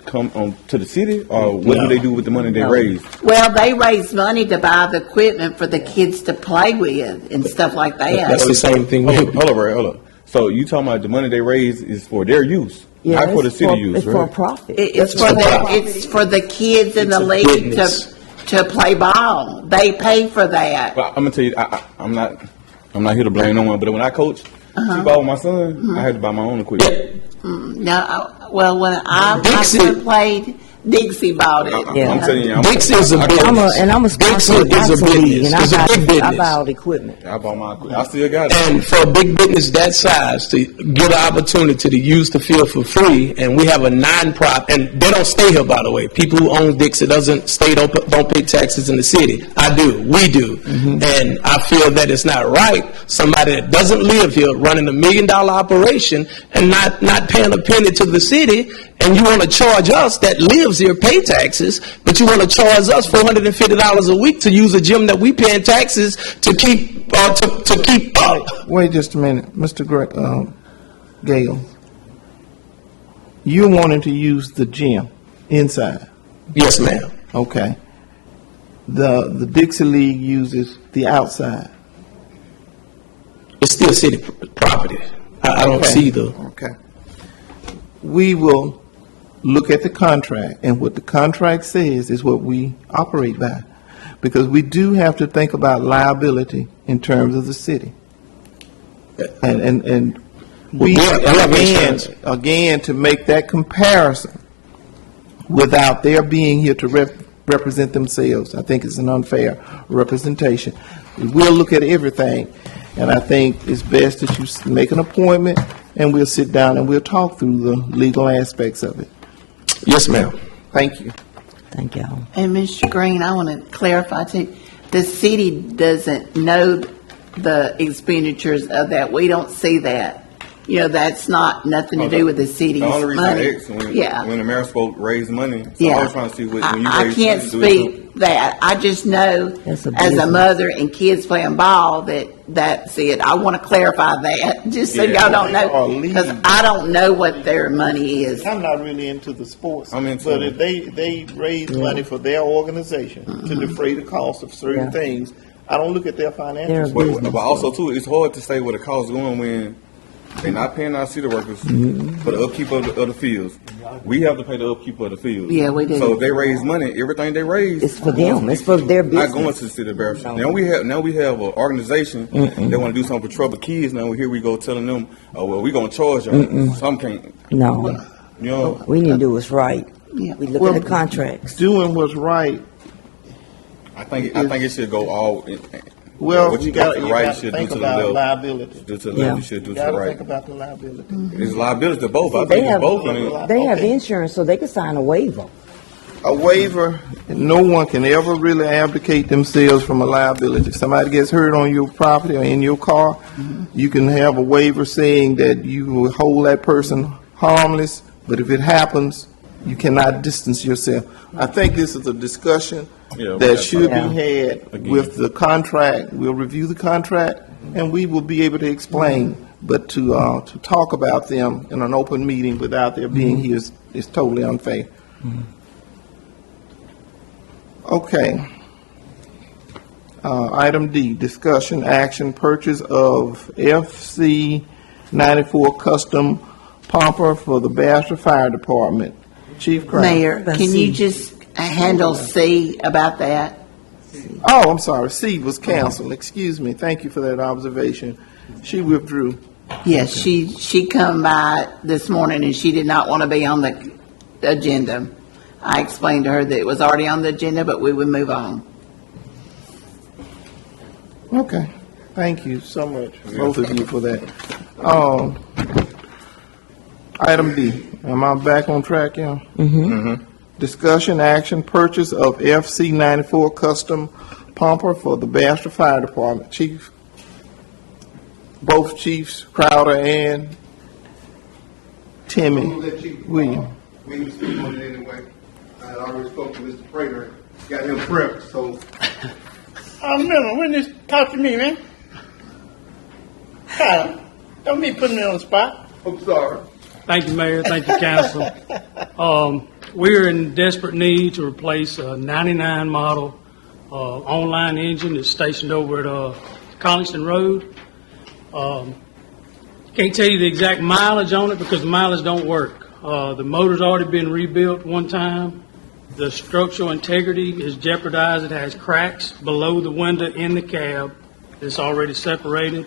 the city, or what No. do they do with the money they raise? Well, they raise money to buy the equipment for the kids to play with and stuff like that. That's the same thing. Hold up, Ray, hold up. So you talking about the money they raise is for their use, Yeah, not for the it's city use, It's for right? profit. It's That's for it's for the kids in the It's a league business. to play ball. They pay for that. But I'm gonna tell you, I'm not here to blame no one, but when I coach t-ball with my son, I had to buy my own equipment. No, well, when my Dixie- son played Dixie bought it. Yeah. I'm telling you, Dixie is a business. I'm a sponsor of Dixie is a Dixie League, business. and It's a big I business. buy all the equipment. I bought my equipment. I still got it. And for a big business that size to get an opportunity to use the field for free, and we have a non-profit, and they don't stay here, by the way. People who own Dixie don't pay taxes in the city. I do. We do. And I feel that it's not right. Somebody that doesn't live here running $1 million operation and not paying a penny to the city, and you want to charge us that lives here pay taxes, but you want to charge us $450 a week to use a gym that we paying taxes to keep up. Wait just a minute, Mr. Gale. You wanted to use the gym inside. Yes, ma'am. Okay. The Dixie League uses the outside. It's still city property. I don't see the. Okay. We will look at the contract, and what the contract says is what we operate by. Because we do have to think about liability in terms of the city. And we, again, to make that comparison without their being here to represent themselves, I think it's an unfair representation. We'll look at everything, and I think it's best that you make an appointment, and we'll sit down and we'll talk through the legal aspects of it. Yes, ma'am. Thank you. Thank y'all. And Mr. Green, I want to clarify too, the city doesn't know the expenditures of that. We don't see that. You know, that's not nothing to do with the city's The only reason money. I asked Yeah. when the mayor spoke raise money, so I was trying to see what, when you I raise can't money, do it speak that. I just know That's a as a business. mother and kids playing ball that's it. I want to clarify that, just so Yeah. y'all don't know, Or because leave. I don't know what their money is. I'm not really into the sports, I'm into but it. if they raise money for their organization to defray the cost of certain Yeah. things, I don't look at their They're financials. a But, business. but also too, it's hard to say where the cost is going when they're not paying our city workers for the upkeep of the fields. We have to pay the upkeep of the fields. Yeah, we do. So if they raise money, everything they raise, It's for them. It's for their not going business. to the city of Bastrop. Now we have an organization that want to do something for troubled kids. Now here we go telling them, oh well, we're gonna charge y'all. Some can't. No, You know, we need to do what's right. Yeah. We look Well, at the contracts. Doing what's right, I think it should go all. well, what you got got to to the right, you should do think to the about left. liability. Do to the Yeah. left, you should do You to got the to right. think about the liability. It's liability to both. I They think it's have, both. I mean, they have Okay. insurance, so they can sign a waiver. A waiver, no one can ever really abdicate themselves from a liability. If somebody gets hurt on your property or in your car, you can have a waiver saying that you will hold that person harmless, but if it happens, you cannot distance yourself. I think this is a discussion Yeah, we that got should to- be had with the contract. We'll review the contract, and we will be able to explain. But to talk about them in an open meeting without their being here is totally unfair. Okay. Item D, discussion, action, purchase of FC 94 custom pumper for the Bastrop Fire Department. Chief Crown. Mayor, That's can you C. just handle C about that? Oh, I'm sorry, C was canceled. Excuse me. Thank you for that observation. She withdrew. Yes, she come by this morning and she did not want to be on the agenda. I explained to her that it was already on the agenda, but we would move on. Okay. Thank you so much, both of you, for that. Item D, am I back on track, y'all? Discussion, action, purchase of FC 94 custom pumper for the Bastrop Fire Department. Chief, both chiefs, Crowder and Timmy Williams. We can speak on it anyway. I already spoke to Mr. Prater, got him prepped, so. Remember, when this, talk to me, man. Tyler, don't be putting me on the spot. I'm sorry. Thank you, Mayor. Thank you, Council. We're in desperate need to replace a 99 model online engine that's stationed over at Collingston Road. Can't tell you the exact mileage on it because the mileage don't work. The motor's already been rebuilt one time. The structural integrity is jeopardized. It has cracks below the window in the cab that's already separated.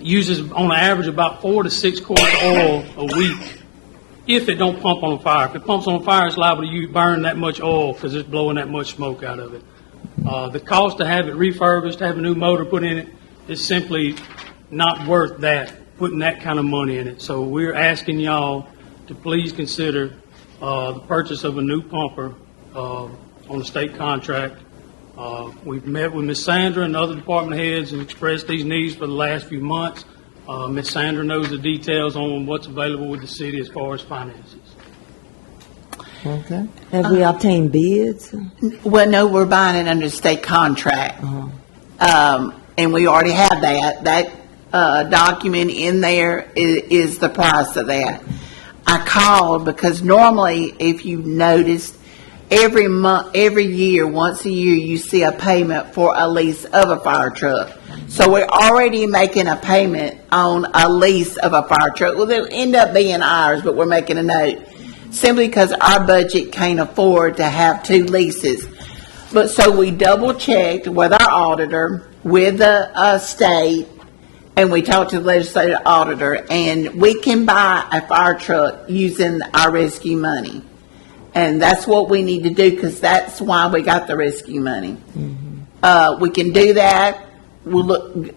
Uses on average about 4 to 6 quarts of oil a week if it don't pump on fire. If it pumps on fire, it's liable to burn that much oil because it's blowing that much smoke out of it. The cost to have it refurbished, to have a new motor put in it, is simply not worth that, putting that kind of money in it. So we're asking y'all to please consider the purchase of a new pumper on a state contract. We've met with Ms. Sandra and other department heads and expressed these needs for the last few months. Ms. Sandra knows the details on what's available with the city as far as finances. Okay. Have we obtained bids? Well, no, we're buying it under state contract. And we already have that. That document in there is the price of that. I called because normally, if you've noticed, every year, once a year, you see a payment for a lease of a fire truck. So we're already making a payment on a lease of a fire truck. Well, they'll end up being ours, but we're making a note simply because our budget can't afford to have 2 leases. But so we double checked with our auditor, with the state, and we talked to the legislative auditor, and we can buy a fire truck using our rescue money. And that's what we need to do, because that's why we got the rescue money. We can do that. Will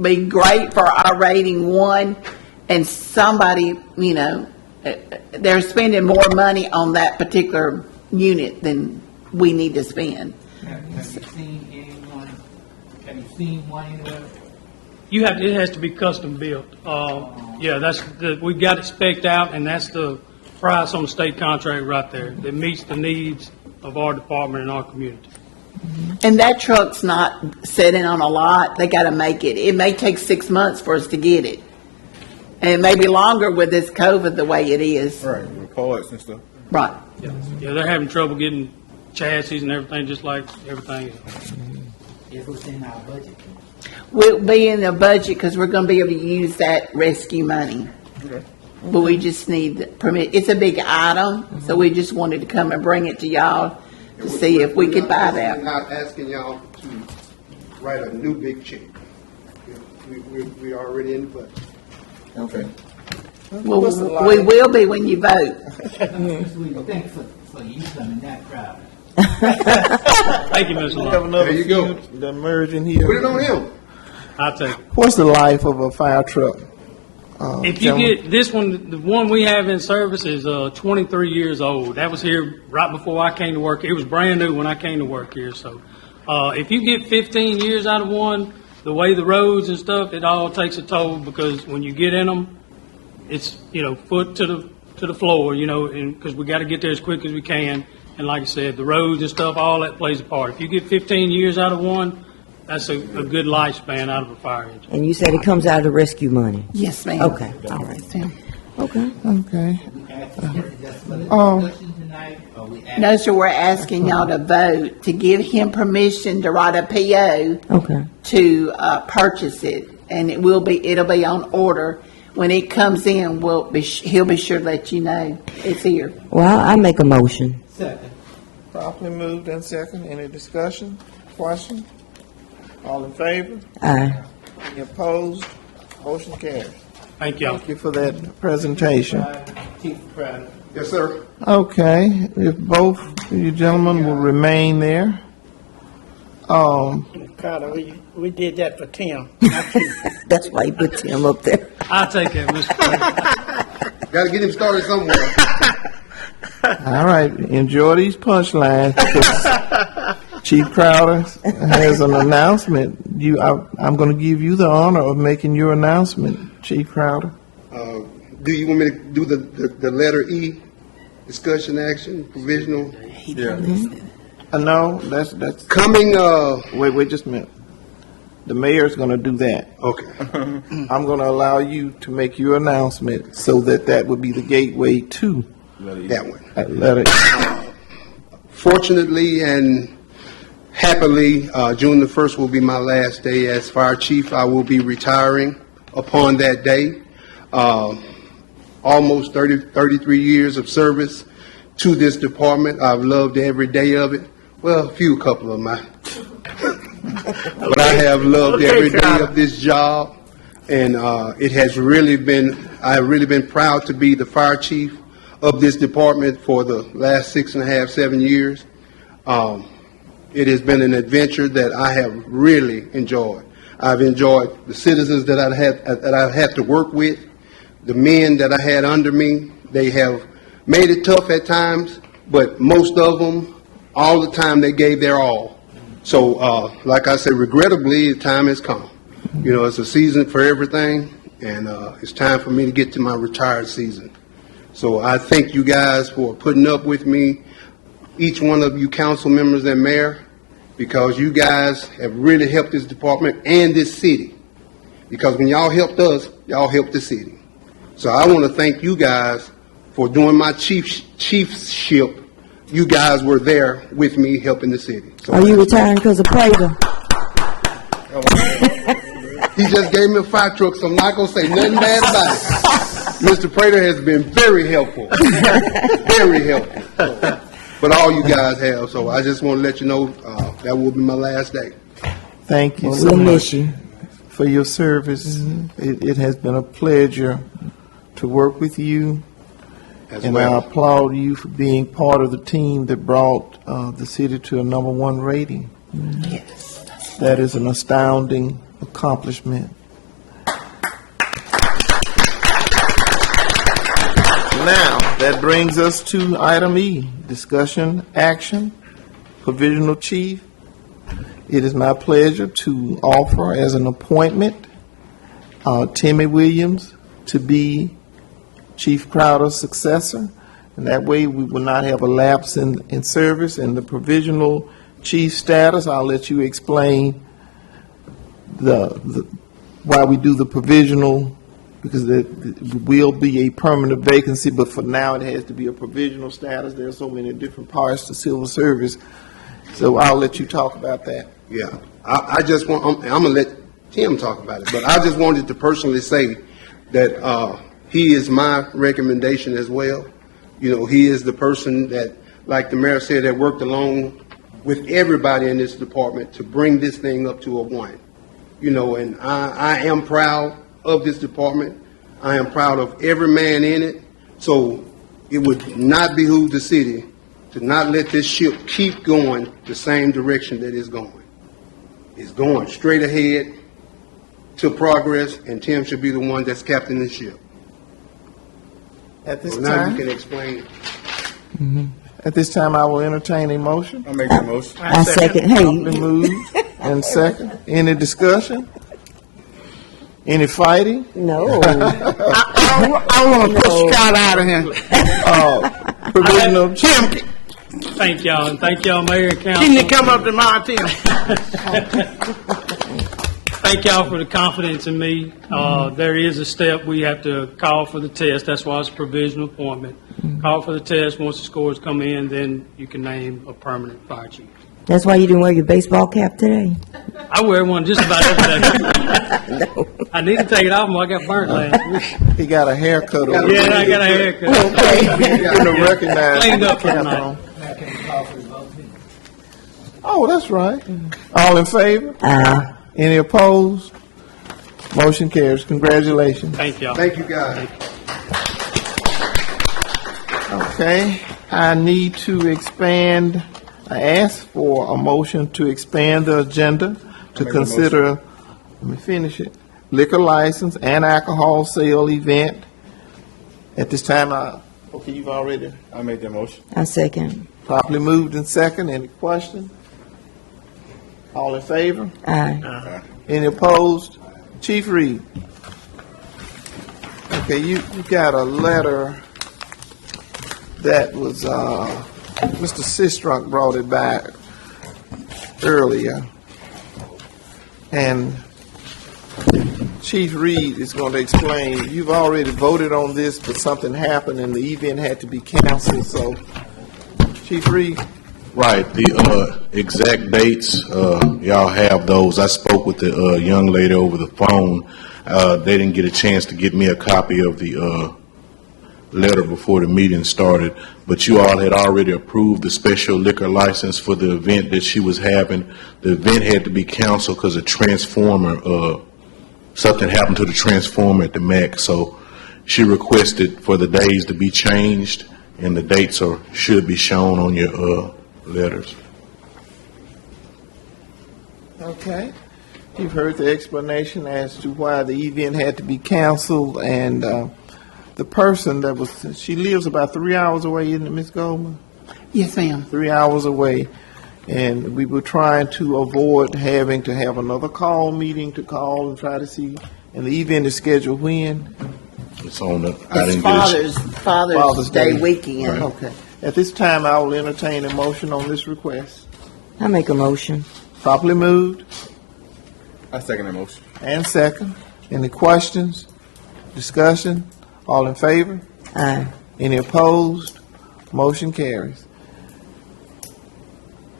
be great for our rating 1, and somebody, they're spending more money on that particular unit than we need to spend. Have you seen anyone, have you seen one anywhere? It has to be custom built. Yeah, we've got it spec'd out, and that's the price on the state contract right there that meets the needs of our department and our community. And that truck's not sitting on a lot. They got to make it. It may take 6 months for us to get it. And it may be longer with this COVID the way it is. Right, with parts and stuff. Right. Yeah, they're having trouble getting chassis and everything, just like everything else. It was in our budget. We'll be in the budget because we're going to be able to use that rescue money. Okay. But we just need the permit. It's a big item, so we just wanted to come and bring it to y'all to see if we could buy that. We're not asking y'all to write a new big check. We already in the budget. Okay. Well, we will be when you vote. Thanks for you coming that crowd. Thank you, Mr. We have Long. another There you go. few that merge in here. Put it on him. I'll take it. What's the life of a fire truck? If you gentlemen? get this one, the one we have in service is 23 years old. That was here right before I came to work. It was brand new when I came to work here. So if you get 15 years out of one, the way the roads and stuff, it all takes a toll, because when you get in them, it's, foot to the floor, and because we got to get there as quick as we can. And like I said, the roads and stuff, all that plays a part. If you get 15 years out of one, that's a good lifespan out of a fire engine. And you said it comes out of the rescue money? Yes, ma'am. Okay. All right, Sam. Okay. Okay. No, sir, we're asking y'all to vote to give him permission to write a PO Okay. to purchase it, and it'll be on order. When it comes in, he'll be sure to let you know it's here. Well, I make a motion. Second. Properly moved and second. Any discussion, question? All in favor? Aye. Any opposed? Motion carries. Thank y'all. Thank you for that presentation. Chief Crowder. Yes, sir. Okay, if both of you gentlemen will remain there. Carter, we did that for Tim. That's why you put Tim up there. I'll take that, Mr. President. Got to get him started somewhere. All right, enjoy these punchlines, because Chief Crowder has an announcement. I'm going to give you the honor of making your announcement, Chief Crowder. Do you want me to do the letter E, discussion action, provisional? Yeah. No, that's Coming, wait just a minute. The mayor's going to do that. okay. I'm going to allow you to make your announcement so that would be the gateway to That one. letter E. Fortunately and happily, June the 1st will be my last day as fire chief. I will be retiring upon that day. Almost 33 years of service to this department. I've loved every day of it. Well, a couple of mine. But I have loved every day of this job. And it has really been, I've really been proud to be the fire chief of this department for the last 6.5, 7 years. It has been an adventure that I have really enjoyed. I've enjoyed the citizens that I've had to work with, the men that I had under me. They have made it tough at times, but most of them, all the time, they gave their all. So, like I said, regrettably, the time has come. You know, it's a season for everything, and it's time for me to get to my retired season. So I thank you guys for putting up with me, each one of you council members and mayor, because you guys have really helped this department and this city. Because when y'all helped us, y'all helped the city. So I want to thank you guys for doing my chiefship. You guys were there with me helping the city. So Are you retiring because of Prater? he just gave me a fire truck, so I'm not going to say nothing bad about it. Mr. Prater has been very helpful. Very helpful. So, but all you guys have, so I just want to let you know that will be my last day. Thank you so much for your service. It has been a pleasure to work with you. And I applaud you for being part of the team that brought the city to a #1 rating. Yes. That is an astounding accomplishment. Now, that brings us to item E, discussion, action, provisional chief. It is my pleasure to offer as an appointment Timmy Williams to be Chief Crowder's successor, and that way we will not have a lapse in service. And the provisional chief status, I'll let you explain why we do the provisional, because there will be a permanent vacancy, but for now it has to be a provisional status. There are so many different parts to civil service, so I'll let you talk about that. Yeah, I just want, I'm going to let Tim talk about it, but I just wanted to personally say that he is my recommendation as well. You know, he is the person that, like the mayor said, that worked along with everybody in this department to bring this thing up to a 1. You know, and I am proud of this department. I am proud of every man in it. So it would not behoove the city to not let this ship keep going the same direction that it's going. It's going straight ahead to progress, and Tim should be the one that's captaining the ship. At this So now time, you can explain. At this time, I will entertain a motion. I'll make that motion. I second. Hey, Properly moved and second. Any discussion? Any fighting? no. I want to push Scott out of here. Provisional Tim, Thank y'all, and thank y'all, Mayor and Council. can you come up to my Tim? Thank y'all for the confidence in me. There is a step we have to call for the test. That's why it's a provisional appointment. Call for the test. Once the scores come in, then you can name a permanent fire chief. That's why you didn't wear your baseball cap today? I wear one just about every day. I need to take it off, I got burnt last week. He got a haircut over Yeah, I got a haircut. to recognize. Cleaned up for the the cap night. on. Oh, that's right. All in favor? Any opposed? Motion carries. Congratulations. Thank y'all. Thank you, guys. Okay, I need to expand, I asked for a motion to expand the agenda to Make a motion. consider, let me finish it, liquor license and alcohol sale event. At this time, okay, you've already I'll make that motion. I second. properly moved in second. Any question? All in favor? Aye. Any opposed? Chief Reed. Okay, you got a letter that was, Mr. Sistrunk brought it back earlier. And Chief Reed is going to explain, you've already voted on this, but something happened and the event had to be canceled, so Chief Reed? Right, the exact dates, y'all have those. I spoke with the young lady over the phone. They didn't get a chance to get me a copy of the letter before the meeting started, but you all had already approved the special liquor license for the event that she was having. The event had to be canceled because a transformer, something happened to the transformer at the MAC, so she requested for the days to be changed. and the dates should be shown on your letters. Okay. You've heard the explanation as to why the event had to be canceled, and the person that was, she lives about 3 hours away, isn't it, Ms. Goldman? Yes, ma'am. 3 hours away, and we were trying to avoid having to have another meeting to call and try to see, and the event is scheduled when? It's on the, It's Father's Day weekend. Right. Okay. At this time, I will entertain a motion on this request. I make a motion. Properly moved I second that motion. and second. Any questions? Discussion? All in favor? Aye. Any opposed? Motion carries.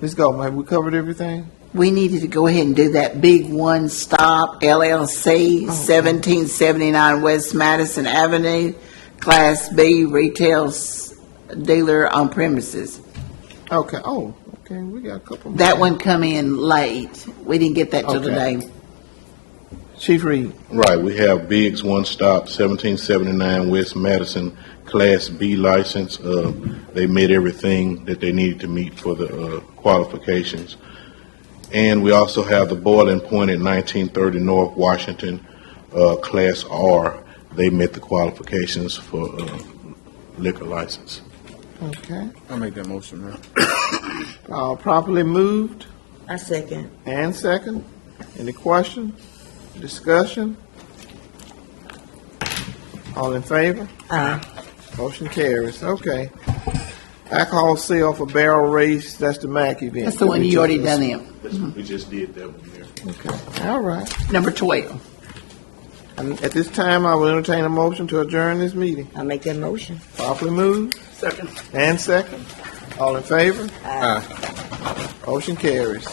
Ms. Goldman, have we covered everything? We needed to go ahead and do that big One Stop LLC, 1779 West Madison Avenue, Class B retail dealer on premises. Okay, okay, we got a couple more. That one come in late. We didn't get that till Okay. today. Chief Reed. Right, we have Biggs One Stop, 1779 West Madison, Class B license. They met everything that they needed to meet for the qualifications. And we also have the Boiling Point at 1930 North Washington, Class R. They met the qualifications for liquor license. Okay. I'll make that motion, man. Properly moved I second. and second. Any questions? Discussion? All in favor? Aye. Motion carries. Okay. Alcohol sale for barrel race, that's the MAC event. That's the one you already done in. We just did that one there. Okay, all right. Number 12. At this time, I will entertain a motion to adjourn this meeting. I make that motion. Properly moved Second. and second. All in favor? Aye. Motion carries.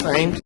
Same.